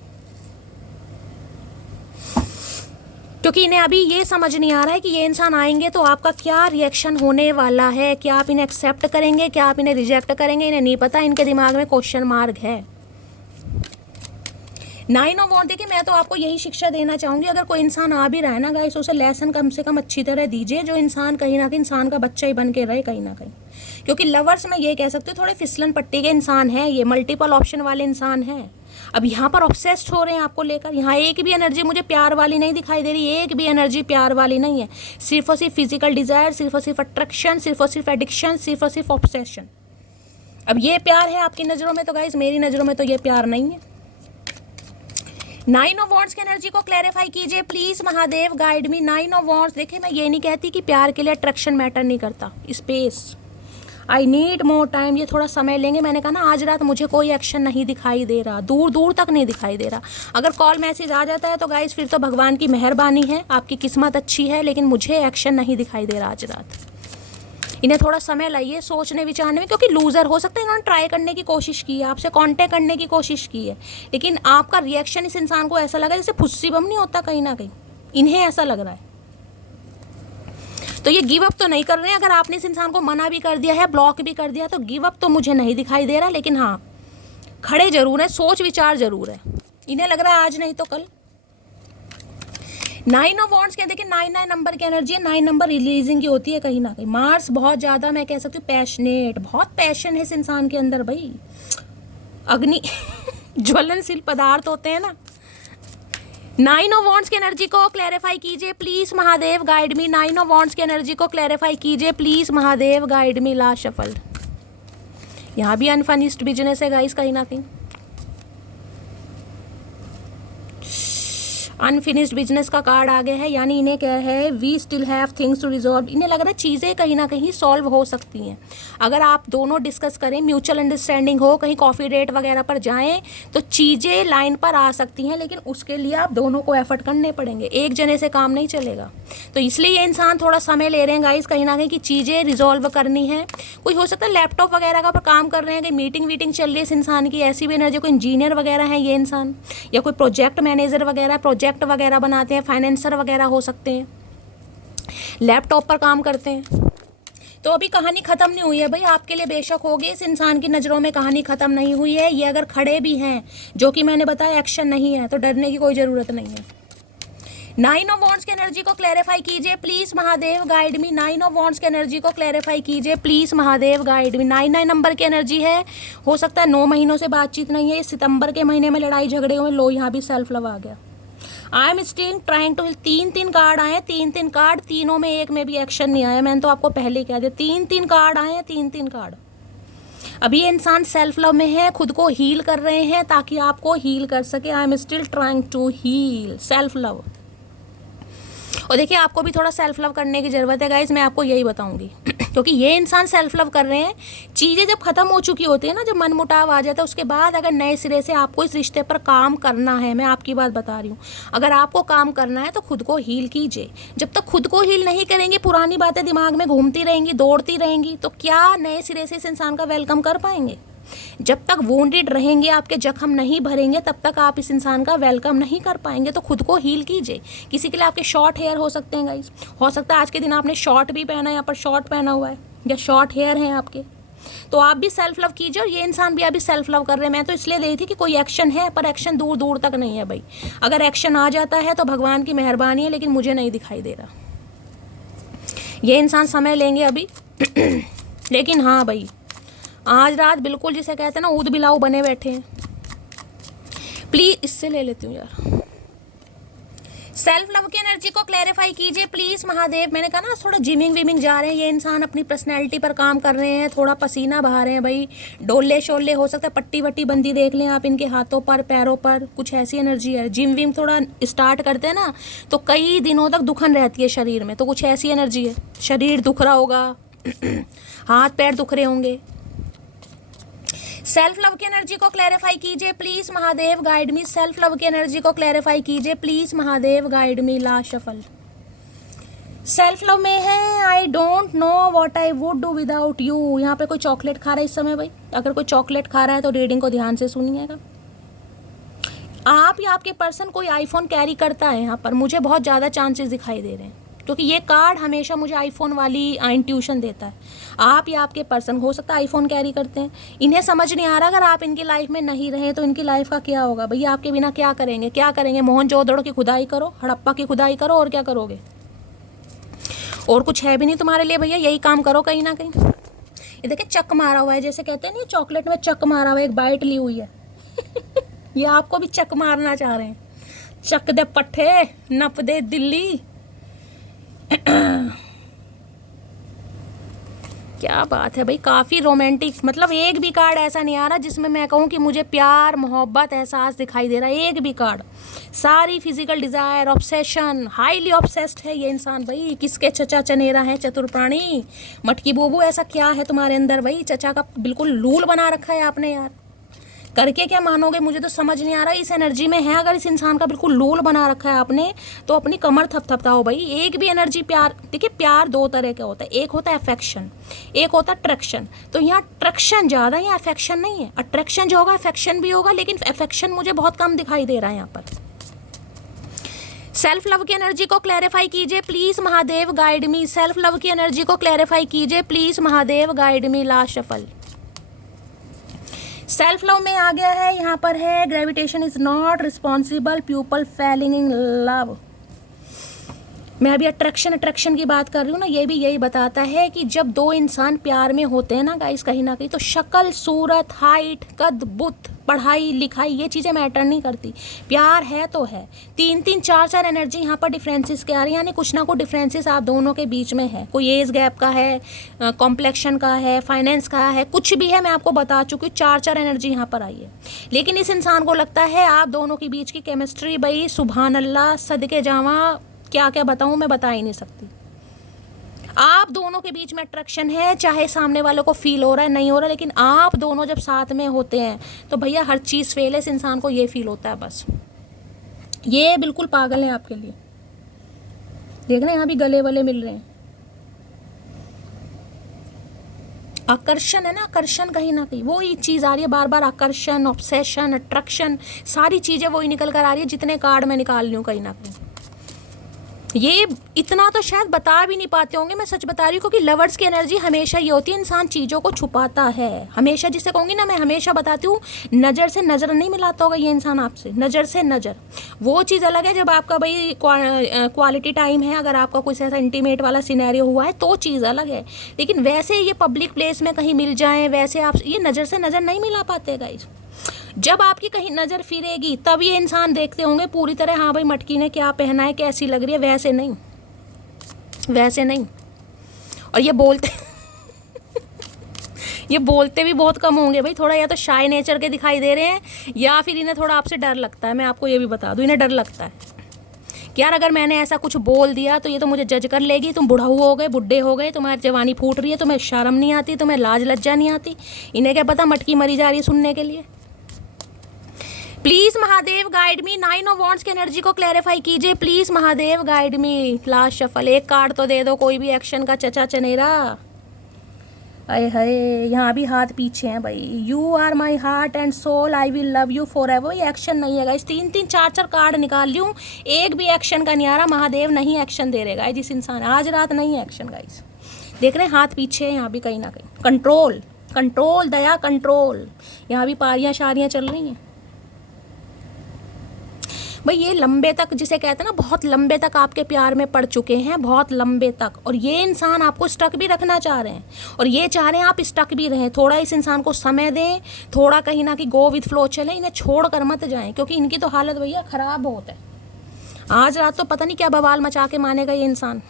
क्योंकि इन्हें अभी ये समझ नहीं आ रहा है कि ये इंसान आएंगे तो आपका क्या रिएक्शन होने वाला है। क्या आप इन्हें एक्सेप्ट करेंगे, क्या आप इन्हें रिजेक्ट करेंगे, इन्हें नहीं पता। इनके दिमाग में क्वेश्चन मार्क है। 9 ऑफ वॉन्ड, देखिए मैं तो आपको यही शिक्षा देना चाहूँगी, अगर कोई इंसान आ भी रहा है ना गाइस, उसे लेसन कम से कम अच्छी तरह दीजिए, जो इंसान कहीं ना कहीं इंसान का बच्चा ही बन के रहे कहीं ना कहीं। क्योंकि लवर्स में ये कह सकते हो थोड़े फिसलन पट्टी के इंसान हैं, ये मल्टीपल ऑप्शन वाले इंसान हैं। अब यहाँ पर ऑब्सेस्ड हो रहे हैं आपको लेकर। यहाँ एक भी एनर्जी मुझे प्यार वाली नहीं दिखाई दे रही, एक भी एनर्जी प्यार वाली नहीं है। सिर्फ और सिर्फ फिजिकल डिज़ायर, सिर्फ और सिर्फ अट्रैक्शन, सिर्फ और सिर्फ एडिक्शन, सिर्फ और सिर्फ ऑब्सेशन। अब ये प्यार है आपकी नज़रों में, तो गाइस मेरी नज़रों में तो ये प्यार नहीं है। नाइन ऑफ वॉन्ड्स की एनर्जी को क्लैरिफाई कीजिए please Mahadev, guide me. Nine of wands, देखिए मैं ये नहीं कहती कि प्यार के लिए अट्रैक्शन मैटर नहीं करता, space, I need more time, ये थोड़ा समय लेंगे। मैंने कहा ना आज रात मुझे कोई एक्शन नहीं दिखाई दे रहा, दूर दूर तक नहीं दिखाई दे रहा। अगर कॉल मैसेज आ जाता है तो गाइस फिर तो भगवान की मेहरबानी है, आपकी किस्मत अच्छी है, लेकिन मुझे एक्शन नहीं दिखाई दे रहा आज रात। इन्हें थोड़ा समय लाइए सोचने विचारने में, क्योंकि लूज़र हो सकता है, इन्होंने ट्राई करने की कोशिश की है, आपसे कांटेक्ट करने की कोशिश की है, लेकिन आपका रिएक्शन इस इंसान को ऐसा लगा जैसे फुस्सी बम नहीं होता कहीं ना कहीं, इन्हें ऐसा लग रहा है। तो ये गिव अप तो नहीं कर रहे हैं। अगर आपने इस इंसान को मना भी कर दिया है, ब्लॉक भी कर दिया, तो गिव अप तो मुझे नहीं दिखाई दे रहा, लेकिन हाँ खड़े जरूर है, सोच विचार जरूर है। इन्हें लग रहा है आज नहीं तो कल। नाइन ऑफ वॉन्ड्स क्या, देखिए 9 नंबर की एनर्जी है, 9 नंबर रिलीजिंग की होती है कहीं ना कहीं। मार्स बहुत ज़्यादा, मैं कह सकती हूँ पैशनेट, बहुत पैशन है इस इंसान के अंदर भाई, अग्नि ज्वलनशील पदार्थ होते हैं ना। नाइन ऑफ वॉन्ड्स की एनर्जी को क्लैरिफाई कीजिए please Mahadev, guide me. Nine of wands की एनर्जी को क्लैरिफाई कीजिए please Mahadev, guide me. Last shuffle, यहाँ भी अनफिनिश्ड बिजनेस है गाइस कहीं ना कहीं, अनफिनिश्ड बिजनेस का कार्ड आ गया है, यानी इन्हें क्या है, we still have things to resolve. इन्हें लग रहा है चीज़ें कहीं ना कहीं सॉल्व हो सकती हैं अगर आप दोनों डिस्कस करें, म्यूचुअल अंडरस्टैंडिंग हो, कहीं कॉफ़ी डेट वगैरह पर जाएं तो चीज़ें लाइन पर आ सकती हैं, लेकिन उसके लिए आप दोनों को एफर्ट करने पड़ेंगे, एक जने से काम नहीं चलेगा। तो इसलिए ये इंसान थोड़ा समय ले रहे हैं गाइस कहीं ना कहीं कि चीज़ें रिजॉल्व करनी है। कोई हो सकता है लैपटॉप वगैरह का पर काम कर रहे हैं, कहीं मीटिंग वीटिंग चल रही है इस इंसान की, ऐसी भी एनर्जी, कोई इंजीनियर वगैरह है ये इंसान, या कोई प्रोजेक्ट मैनेजर वगैरह, प्रोजेक्ट वगैरह बनाते हैं, फाइनेंसर वगैरह हो सकते हैं, लैपटॉप पर काम करते हैं। तो अभी कहानी खत्म नहीं हुई है भाई, आपके लिए बेशक होगी, इस इंसान की नज़रों में कहानी खत्म नहीं हुई है। ये अगर खड़े भी हैं, जो कि मैंने बताया एक्शन नहीं है, तो डरने की कोई ज़रूरत नहीं है। नाइन ऑफ वॉन्ड्स की एनर्जी को क्लैरिफाई कीजिए please Mahadev, guide me. Nine of wands की एनर्जी को क्लैरिफाई कीजिए please Mahadev, guide me. 9 number की एनर्जी है, हो सकता है 9 महीनों से बातचीत नहीं है, सितंबर के महीने में लड़ाई झगड़े हुए, लो यहाँ भी सेल्फ लव आ गया। I am still trying to, 3 card आए, 3 कार्ड, तीनों में एक में भी एक्शन नहीं आया। मैंने तो आपको पहले ही कह दिया, 3 कार्ड आए हैं, 3 कार्ड। अभी ये इंसान सेल्फ लव में है, खुद को हील कर रहे हैं ताकि आपको हील कर सके। I am still trying to heal, self love. और देखिए आपको भी थोड़ा सेल्फ लव करने की ज़रूरत है गाइज, मैं आपको यही बताऊंगी क्योंकि ये इंसान सेल्फ लव कर रहे हैं। चीज़ें जब ख़त्म हो चुकी होती है ना, जब मन मुटाव आ जाता है, उसके बाद अगर नए सिरे से आपको इस रिश्ते पर काम करना है, मैं आपकी बात बता रही हूँ, अगर आपको काम करना है तो खुद को हील कीजिए। जब तक खुद को हील नहीं करेंगे, पुरानी बातें दिमाग में घूमती रहेंगी, दौड़ती रहेंगी, तो क्या नए सिरे से इस इंसान का वेलकम कर पाएंगे? जब तक वोंडेड रहेंगे, आपके जख्म नहीं भरेंगे, तब तक आप इस इंसान का वेलकम नहीं कर पाएंगे। तो खुद को हील कीजिए। किसी के लिए आपके शॉर्ट हेयर हो सकते हैं गाइस, हो सकता है आज के दिन आपने शॉर्ट भी पहना है, यहाँ पर शॉर्ट पहना हुआ है, या शॉर्ट हेयर हैं आपके, तो आप भी सेल्फ लव कीजिए। और ये इंसान भी अभी सेल्फ लव कर रहे हैं। मैं तो इसलिए दे रही थी कि कोई एक्शन है, पर एक्शन दूर दूर तक नहीं है भाई। अगर एक्शन आ जाता है तो भगवान की मेहरबानी है, लेकिन मुझे नहीं दिखाई दे रहा। ये इंसान समय लेंगे अभी लेकिन हाँ भाई, आज रात बिल्कुल जिसे कहते हैं ना, ऊद बिलाऊ बने बैठे हैं। प्लीज इससे ले लेती हूँ यार। सेल्फ लव की एनर्जी को क्लैरिफाई कीजिए प्लीज महादेव। मैंने कहा ना थोड़ा जिमिंग विमिंग जा रहे हैं ये इंसान, अपनी पर्सनैलिटी पर काम कर रहे हैं, थोड़ा पसीना बहा रहे हैं भाई, डोले शोले, हो सकता है पट्टी वट्टी बंदी देख लें आप इनके हाथों पर, पैरों पर, कुछ ऐसी एनर्जी है। जिम विम थोड़ा स्टार्ट करते हैं ना तो कई दिनों तक दुखन रहती है शरीर में, तो कुछ ऐसी एनर्जी है। शरीर दुख रहा होगा हाथ पैर दुख रहे होंगे। सेल्फ लव की एनर्जी को क्लैरिफाई कीजिए please Mahadev, guide me. Self love की एनर्जी को क्लैरिफाई कीजिए please Mahadev, guide me. Last shuffle, self love में है, आई don't know what I would do without you. यहाँ पे कोई चॉकलेट खा रहा है इस समय भाई, अगर कोई चॉकलेट खा रहा है तो रीडिंग को ध्यान से सुनिएगा। आप या आपके पर्सन कोई आईफोन कैरी करता है यहाँ पर, मुझे बहुत ज़्यादा चांसेस दिखाई दे रहे हैं, क्योंकि ये कार्ड हमेशा मुझे आईफोन वाली इंट्यूशन देता है। आप या आपके पर्सन हो सकता है आईफोन कैरी करते हैं। इन्हें समझ नहीं आ रहा अगर आप इनकी लाइफ में नहीं रहे तो इनकी लाइफ का क्या होगा भैया, आपके बिना क्या करेंगे, क्या करेंगे? मोहनजोदड़ो की खुदाई करो, हड़प्पा की खुदाई करो, और क्या करोगे? और कुछ है भी नहीं तुम्हारे लिए भैया, यही काम करो कहीं ना कहीं। ये देखिए चक मारा हुआ है, जैसे कहते हैं ना चॉकलेट में चक मारा हुआ है, एक बाइट ली हुई है ये आपको भी चक मारना चाह रहे हैं। चक दे पट्टे नप दे दिल्ली क्या बात है भाई, काफ़ी रोमांटिक। मतलब एक भी कार्ड ऐसा नहीं आ रहा जिसमें मैं कहूँ कि मुझे प्यार, मोहब्बत, एहसास दिखाई दे रहा है, एक भी कार्ड। सारी physical desire, obsession, highly obsessed है ये इंसान भाई। किसके चचा चनेरा है, चतुर प्राणी, मटकी बोबू, ऐसा क्या है तुम्हारे अंदर भाई? चचा का बिल्कुल लूल बना रखा है आपने यार। करके क्या मानोगे, मुझे तो समझ नहीं आ रहा। इस एनर्जी में है, अगर इस इंसान का बिल्कुल लोल बना रखा है आपने, तो अपनी कमर थपथपाओ भाई। एक भी एनर्जी प्यार, देखिए प्यार दो तरह का होता है, एक होता है अफेक्शन, एक होता है अट्रैक्शन। तो यहाँ अट्रैक्शन ज़्यादा है, यहाँ अफेक्शन नहीं है। अट्रैक्शन जो होगा अफेक्शन भी होगा, लेकिन अफेक्शन मुझे बहुत कम दिखाई दे रहा है यहाँ पर। सेल्फ लव की एनर्जी को क्लैरिफाई कीजिए please Mahadev, guide me. Self love की एनर्जी को क्लैरिफाई कीजिए please Mahadev, guide me. Last shuffle self love में आ गया है, यहाँ पर है gravitation is not responsible, people Fehling in love. मैं अभी अट्रैक्शन की बात कर रही हूँ ना, ये भी यही बताता है कि जब दो इंसान प्यार में होते हैं ना गाइस, कहीं ना कहीं तो शक्ल, सूरत, हाइट, कद, बुत, पढ़ाई लिखाई, ये चीज़ें मैटर नहीं करती। प्यार है तो है। 3-3 4-4 एनर्जी यहाँ पर डिफरेंसेस के आ रही है, यानी कुछ ना कुछ डिफरेंसेस आप दोनों के बीच में है। कोई एज गैप का है, कॉम्प्लेक्शन का है, फाइनेंस का है, कुछ भी है, मैं आपको बता चुकी हूँ। 4-4 एनर्जी यहाँ पर आई है। लेकिन इस इंसान को लगता है आप दोनों के बीच की केमिस्ट्री भाई सुभान अल्लाह, सदके जावा, क्या क्या बताऊँ, मैं बता ही नहीं सकती। आप दोनों के बीच में अट्रैक्शन है, चाहे सामने वालों को फील हो रहा है नहीं हो रहा, लेकिन आप दोनों जब साथ में होते हैं तो भैया हर चीज़ फेल है। इस इंसान को ये फील होता है बस। ये बिल्कुल पागल है आपके लिए। देख रहे हैं यहाँ भी गले वले मिल रहे हैं। आकर्षण है ना, आकर्षण कहीं ना कहीं वो ही चीज़ आ रही है बार बार। आकर्षण, ऑब्सेशन, अट्रैक्शन, सारी चीज़ें वही निकल कर आ रही है जितने कार्ड मैं निकाल रही हूँ कहीं ना कहीं। ये इतना तो शायद बता भी नहीं पाते होंगे, मैं सच बता रही हूँ, क्योंकि लवर्स की एनर्जी हमेशा ये होती है, इंसान चीज़ों को छुपाता है हमेशा। जिसे कहूँगी ना, मैं हमेशा बताती हूँ, नज़र से नज़र नहीं मिलाता होगा ये इंसान आपसे, नज़र से नज़र। वो चीज़ अलग है जब आपका भाई क्वालिटी टाइम है, अगर आपका कुछ ऐसा इंटीमेट वाला सिनेरियो हुआ है तो चीज़ अलग है। लेकिन वैसे ये पब्लिक प्लेस में कहीं मिल जाएँ, वैसे आप ये नज़र से नज़र नहीं मिला पाते गाइस। जब आपकी कहीं नज़र फिरेगी तब ये इंसान देखते होंगे पूरी तरह, हाँ भाई मटकी ने क्या पहना है, कैसी लग रही है, वैसे नहीं, वैसे नहीं। और ये बोलते ये बोलते भी बहुत कम होंगे भाई, थोड़ा या तो शाय नेचर के दिखाई दे रहे हैं, या फिर इन्हें थोड़ा आपसे डर लगता है। मैं आपको ये भी बता दूँ, इन्हें डर लगता है कि यार अगर मैंने ऐसा कुछ बोल दिया तो ये तो मुझे जज कर लेगी, तुम बुढ़ाऊ हो गए, बुढ़े हो गए, तुम्हारी जवानी फूट रही है, तुम्हें शर्म नहीं आती, तुम्हें लाज लज्जा नहीं आती। इन्हें क्या पता मटकी मरी जा रही है सुनने के लिए। Please Mahadev guide me. 9 of wands की एनर्जी को क्लैरिफाई कीजिए please Mahadev, guide me. Last shuffle, एक कार्ड तो दे दो कोई भी एक्शन का, चचा चनेरा। अरे हाय, यहाँ भी हाथ पीछे हैं भाई। You are my heart and soul, I will love you forever. ये एक्शन नहीं है गाइस। 3-3 4-4 कार्ड निकाल लूँ, एक भी एक्शन का नहीं आ रहा। महादेव नहीं एक्शन दे रहे गाइस, जिस इंसान आज रात नहीं है एक्शन गाइस। देख रहे हैं हाथ पीछे है यहाँ भी कहीं ना कहीं। कंट्रोल, कंट्रोल, दया, कंट्रोल। यहाँ भी पारियाँ शारियाँ चल रही हैं भाई। ये लंबे तक, जिसे कहते हैं ना, बहुत लंबे तक आपके प्यार में पड़ चुके हैं, बहुत लंबे तक। और ये इंसान आपको स्टक भी रखना चाह रहे हैं, और ये चाह रहे हैं आप स्टक भी रहें। थोड़ा इस इंसान को समय दें, थोड़ा कहीं ना कहीं गो विथ फ्लो चलें, इन्हें छोड़ कर मत जाएं, क्योंकि इनकी तो हालत भैया ख़राब बहुत है। आज रात तो पता नहीं क्या बवाल मचा के मानेगा ये इंसान।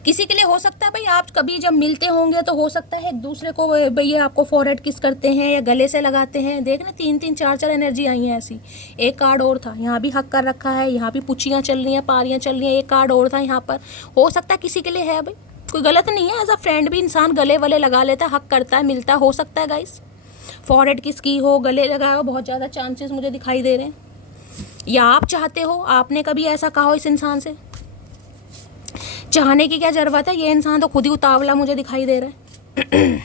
किसी के लिए हो सकता है भाई, आप कभी जब मिलते होंगे तो हो सकता है एक दूसरे को भैया आपको फॉरहेड किस करते हैं या गले से लगाते हैं। देख ना 3-3 4-4 एनर्जी आई हैं ऐसी। एक कार्ड और था, यहाँ भी हक कर रखा है, यहाँ भी पुचियाँ चल रही हैं, पारियाँ चल रही हैं। एक कार्ड और था यहाँ पर, हो सकता है किसी के लिए है भाई। कोई गलत नहीं है, एज अ फ्रेंड भी इंसान गले वले लगा लेता है, हक करता है, मिलता है, हो सकता है गाइस। फॉरहेड किसकी हो, गले लगाए हो, बहुत ज़्यादा चांसेस मुझे दिखाई दे रहे हैं। या आप चाहते हो, आपने कभी ऐसा कहा हो इस इंसान से। चाहने की क्या जरूरत है, ये इंसान तो खुद ही उतावला मुझे दिखाई दे रहा है।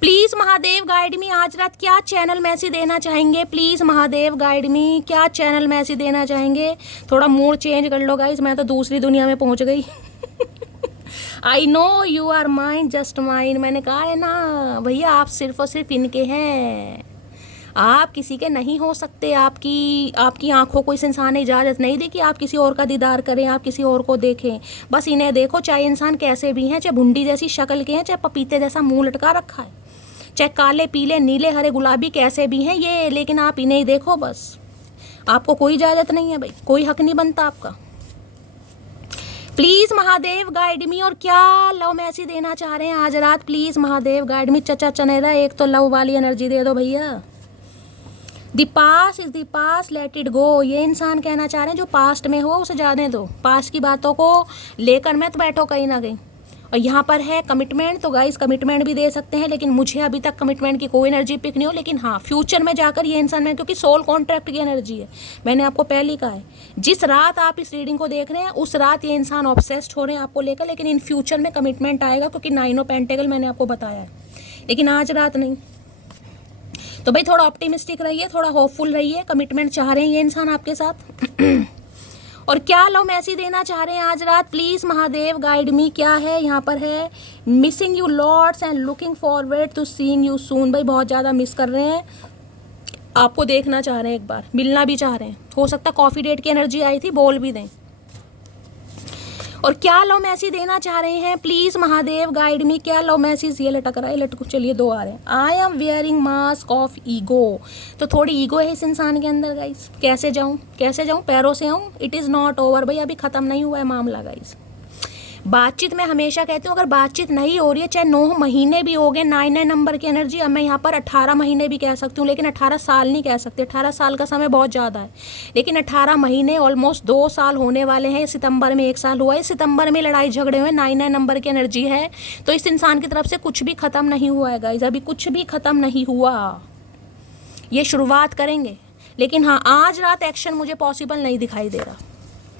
प्लीज़ महादेव गाइड मी, आज रात क्या चैनल मैसेज देना चाहेंगे। प्लीज़ महादेव गाइड मी, क्या चैनल मैसेज देना चाहेंगे। थोड़ा मूड चेंज कर लो गाइस, मैं तो दूसरी दुनिया में पहुंच गई। I know you are mine, just mine. मैंने कहा है ना भैया, आप सिर्फ और सिर्फ इनके हैं, आप किसी के नहीं हो सकते। आपकी आंखों को इस इंसान ने इजाज़त नहीं दी कि आप किसी और का दीदार करें, आप किसी और को देखें। बस इन्हें देखो, चाहे इंसान कैसे भी हैं, चाहे भुंडी जैसी शक्ल के हैं, चाहे पपीते जैसा मुंह लटका रखा है, चाहे काले पीले नीले हरे गुलाबी कैसे भी हैं ये, लेकिन आप इन्हें ही देखो बस। आपको कोई इजाज़त नहीं है भाई, कोई हक नहीं बनता आपका। प्लीज महादेव गाइड मी। और क्या लव मैसेज देना चाह रहे हैं आज रात, प्लीज महादेव गाइड मी। चचा चनेरा एक तो लव वाली एनर्जी दे दो भैया। The past is the past, let it go. ये इंसान कहना चाह रहे हैं जो पास्ट में हो उसे जाने दो, पास्ट की बातों को लेकर मत बैठो कहीं ना कहीं। और यहाँ पर है कमिटमेंट, तो गाइस कमिटमेंट भी दे सकते हैं, लेकिन मुझे अभी तक कमिटमेंट की कोई एनर्जी पिक नहीं हो। लेकिन हाँ, फ्यूचर में जाकर ये इंसान में, क्योंकि सोल कॉन्ट्रैक्ट की एनर्जी है, मैंने आपको पहले ही कहा है, जिस रात आप इस रीडिंग को देख रहे हैं उस रात ये इंसान ऑब्सेस्ड हो रहे हैं आपको लेकर। लेकिन इन फ्यूचर में कमिटमेंट आएगा, क्योंकि 9 ऑफ पेंटेकल मैंने आपको बताया है, लेकिन आज रात नहीं। तो भाई थोड़ा ऑप्टिमिस्टिक रहिए, थोड़ा होपफुल रहिए। कमिटमेंट चाह रहे हैं ये इंसान आपके साथ। और क्या लव मैसेज देना चाह रहे हैं आज रात, प्लीज महादेव गाइड मी। क्या है यहाँ पर है, missing you lots and looking forward to seeing you soon. भाई बहुत ज़्यादा मिस कर रहे हैं, आपको देखना चाह रहे हैं, एक बार मिलना भी चाह रहे हैं। हो सकता है कॉफ़ी डेट की एनर्जी आई थी, बोल भी दें। और क्या लव मैसेज देना चाह रहे हैं, प्लीज महादेव गाइड मी। क्या लव मैसेज, ये लटक रहा है, लटक, चलिए 2 आ रहे हैं। I am wearing mask of ego. तो थोड़ी ईगो है इस इंसान के अंदर गाइस। कैसे जाऊं, कैसे जाऊं, पैरों से आऊं। इट इज़ नॉट ओवर भाई, अभी ख़त्म नहीं हुआ है मामला गाइस। बातचीत में हमेशा कहती हूँ, अगर बातचीत नहीं हो रही है, चाहे 9 महीने भी हो गए, 9 नंबर की एनर्जी। अब मैं यहाँ पर 18 महीने भी कह सकती हूँ, लेकिन 18 साल नहीं कह सकती। 18 साल का समय बहुत ज़्यादा है, लेकिन 18 महीने, ऑलमोस्ट 2 साल होने वाले हैं। सितंबर में 1 साल हुआ है, सितंबर में लड़ाई झगड़े हुए, 9 नंबर की एनर्जी है। तो इस इंसान की तरफ से कुछ भी ख़त्म नहीं हुआ है गाइज, अभी कुछ भी ख़त्म नहीं हुआ, ये शुरुआत करेंगे। लेकिन हाँ, आज रात एक्शन मुझे पॉसिबल नहीं दिखाई दे रहा।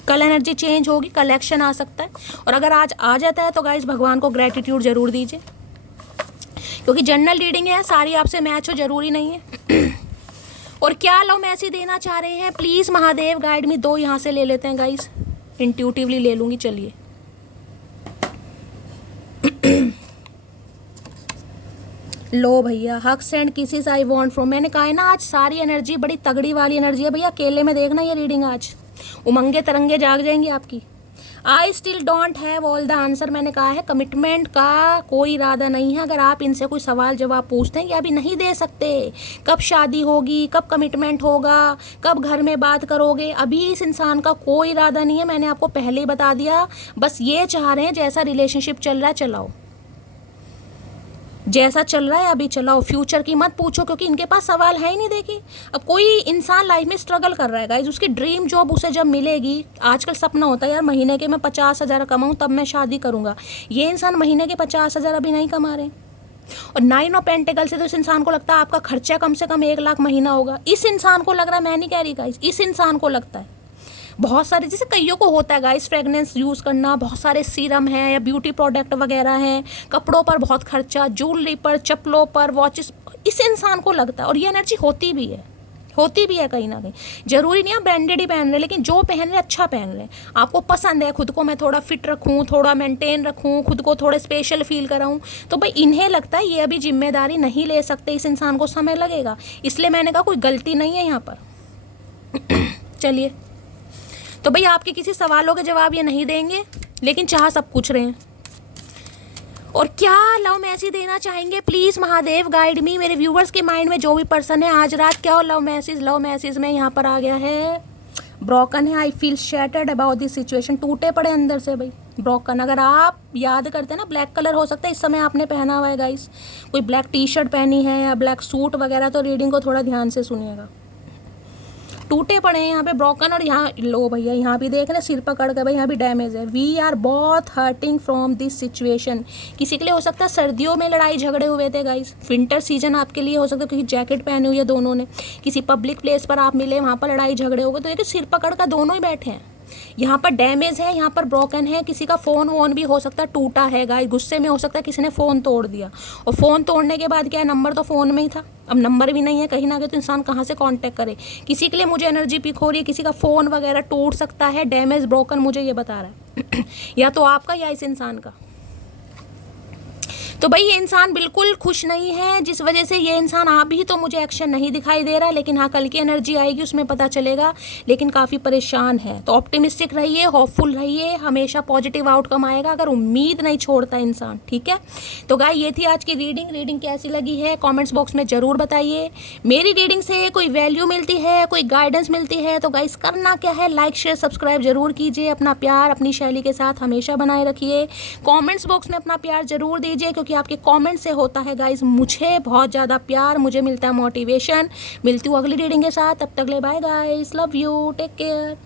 कल एनर्जी चेंज होगी, कल एक्शन आ सकता है। और अगर आज आ जाता है तो गाइस भगवान को ग्रेटिट्यूड जरूर दीजिए, क्योंकि जनरल रीडिंग है, सारी आपसे मैच हो जरूरी नहीं है। और क्या लव मैसेज देना चाह रहे हैं, प्लीज महादेव गाइड मी। 2 यहाँ से ले लेते हैं गाइस, इंट्यूटिवली ले लूंगी, चलिए। लो भैया, hugs and kisses I want from. मैंने कहा है ना, आज सारी एनर्जी बड़ी तगड़ी वाली एनर्जी है भैया। अकेले में देखना ये रीडिंग, आज उमंगे तरंगे जाग जाएंगी आपकी। I still don't have all the answer. मैंने कहा है कमिटमेंट का कोई इरादा नहीं है। अगर आप इनसे कोई सवाल जवाब पूछते हैं, ये अभी नहीं दे सकते। कब शादी होगी, कब कमिटमेंट होगा, कब घर में बात करोगे, अभी इस इंसान का कोई इरादा नहीं है। मैंने आपको पहले ही बता दिया। बस ये चाह रहे हैं जैसा रिलेशनशिप चल रहा है चलाओ, जैसा चल रहा है अभी चलाओ, फ्यूचर की मत पूछो, क्योंकि इनके पास सवाल है ही नहीं। देखिए, अब कोई इंसान लाइफ में स्ट्रगल कर रहा है गाइस, उसकी ड्रीम जॉब उसे जब मिलेगी, आजकल सपना होता है यार महीने के मैं 50,000 कमाऊँ तब मैं शादी करूँगा। ये इंसान महीने के 50,000 अभी नहीं कमा रहे। और 9 ऑफ पेंटिकल से तो इस इंसान को लगता है आपका खर्चा कम से कम 1 लाख महीना होगा। इस इंसान को लग रहा है, मैं नहीं कह रही गाइस, इस इंसान को लगता है। बहुत सारे, जैसे कईयों को होता है गाइस, फ्रेगनेंस यूज़ करना, बहुत सारे सीरम हैं या ब्यूटी प्रोडक्ट वगैरह हैं, कपड़ों पर बहुत खर्चा, ज्वेलरी पर, चप्पलों पर, वॉचेस, इस इंसान को लगता है। और ये एनर्जी होती भी है, होती भी है कहीं ना कहीं। जरूरी नहीं है ब्रांडेड ही पहन रहे, लेकिन जो पहन रहे अच्छा पहन रहे, आपको पसंद है खुद को मैं थोड़ा फिट रखूँ, थोड़ा मेंटेन रखूँ, खुद को थोड़े स्पेशल फील कराऊँ, तो भाई इन्हें लगता है ये अभी जिम्मेदारी नहीं ले सकते, इस इंसान को समय लगेगा। इसलिए मैंने कहा कोई गलती नहीं है यहाँ पर। चलिए, तो भाई आपके किसी सवालों के जवाब ये नहीं देंगे, लेकिन चाह सब पूछ रहे हैं। और क्या लव मैसेज देना चाहेंगे, प्लीज महादेव गाइड मी। मेरे व्यूवर्स के माइंड में जो भी पर्सन है आज रात, क्या हो लव मैसेज में यहाँ पर आ गया है, ब्रोकन है। I feel shattered about this situation. टूटे पड़े अंदर से भाई, ब्रोकन। अगर आप याद करते हैं ना, ब्लैक कलर हो सकता है इस समय आपने पहना हुआ है गाइस, कोई ब्लैक टी शर्ट पहनी है या ब्लैक सूट वगैरह, तो रीडिंग को थोड़ा ध्यान से सुनिएगा। टूटे पड़े हैं यहाँ पे ब्रोकन। और यहाँ लो भैया, यहाँ भी देख रहे सिर पकड़ कर, भाई यहाँ भी डैमेज है। वी आर बहुत हर्टिंग फ्रॉम दिस सिचुएशन। किसी के लिए हो सकता है सर्दियों में लड़ाई झगड़े हुए थे गाइस, विंटर सीजन आपके लिए हो सकता है, क्योंकि जैकेट पहनी हुई है दोनों ने, किसी पब्लिक प्लेस पर आप मिले, वहाँ पर लड़ाई झगड़े हो गए, तो देखिए सिर पकड़ कर दोनों ही बैठे हैं। यहाँ पर डैमेज है, यहाँ पर ब्रोकन है। किसी का फ़ोन वोन भी हो सकता है टूटा है गाइस, गुस्से में हो सकता है किसी ने फ़ोन तोड़ दिया। और फ़ोन तोड़ने के बाद क्या है, नंबर तो फ़ोन में ही था, अब नंबर भी नहीं है कहीं ना कहीं, तो इंसान कहाँ से कांटेक्ट करे। किसी के लिए मुझे एनर्जी पिक हो रही है, किसी का फ़ोन वगैरह टूट सकता है, डैमेज ब्रोकन मुझे ये बता रहा है। या तो आपका या इस इंसान का। तो भाई ये इंसान बिल्कुल खुश नहीं है, जिस वजह से ये इंसान अभी तो मुझे एक्शन नहीं दिखाई दे रहा, लेकिन हाँ कल की एनर्जी आएगी उसमें पता चलेगा, लेकिन काफ़ी परेशान है। तो ऑप्टिमिस्टिक रहिए, होपफुल रहिए, हमेशा पॉजिटिव आउटकम आएगा अगर उम्मीद नहीं छोड़ता इंसान, ठीक है। तो गाइस ये थी आज की रीडिंग कैसी लगी है कॉमेंट्स बॉक्स में ज़रूर बताइए। मेरी रीडिंग से कोई वैल्यू मिलती है, कोई गाइडेंस मिलती है तो गाइस करना क्या है, लाइक शेयर सब्सक्राइब जरूर कीजिए। अपना प्यार अपनी शैली के साथ हमेशा बनाए रखिए। कमेंट्स बॉक्स में अपना प्यार जरूर दीजिए, क्योंकि आपके कमेंट से होता है गाइस मुझे बहुत ज़्यादा प्यार, मुझे मिलता है मोटिवेशन। मिलती हूँ अगली रीडिंग के साथ, तब तक ले bye guys, love you, take care.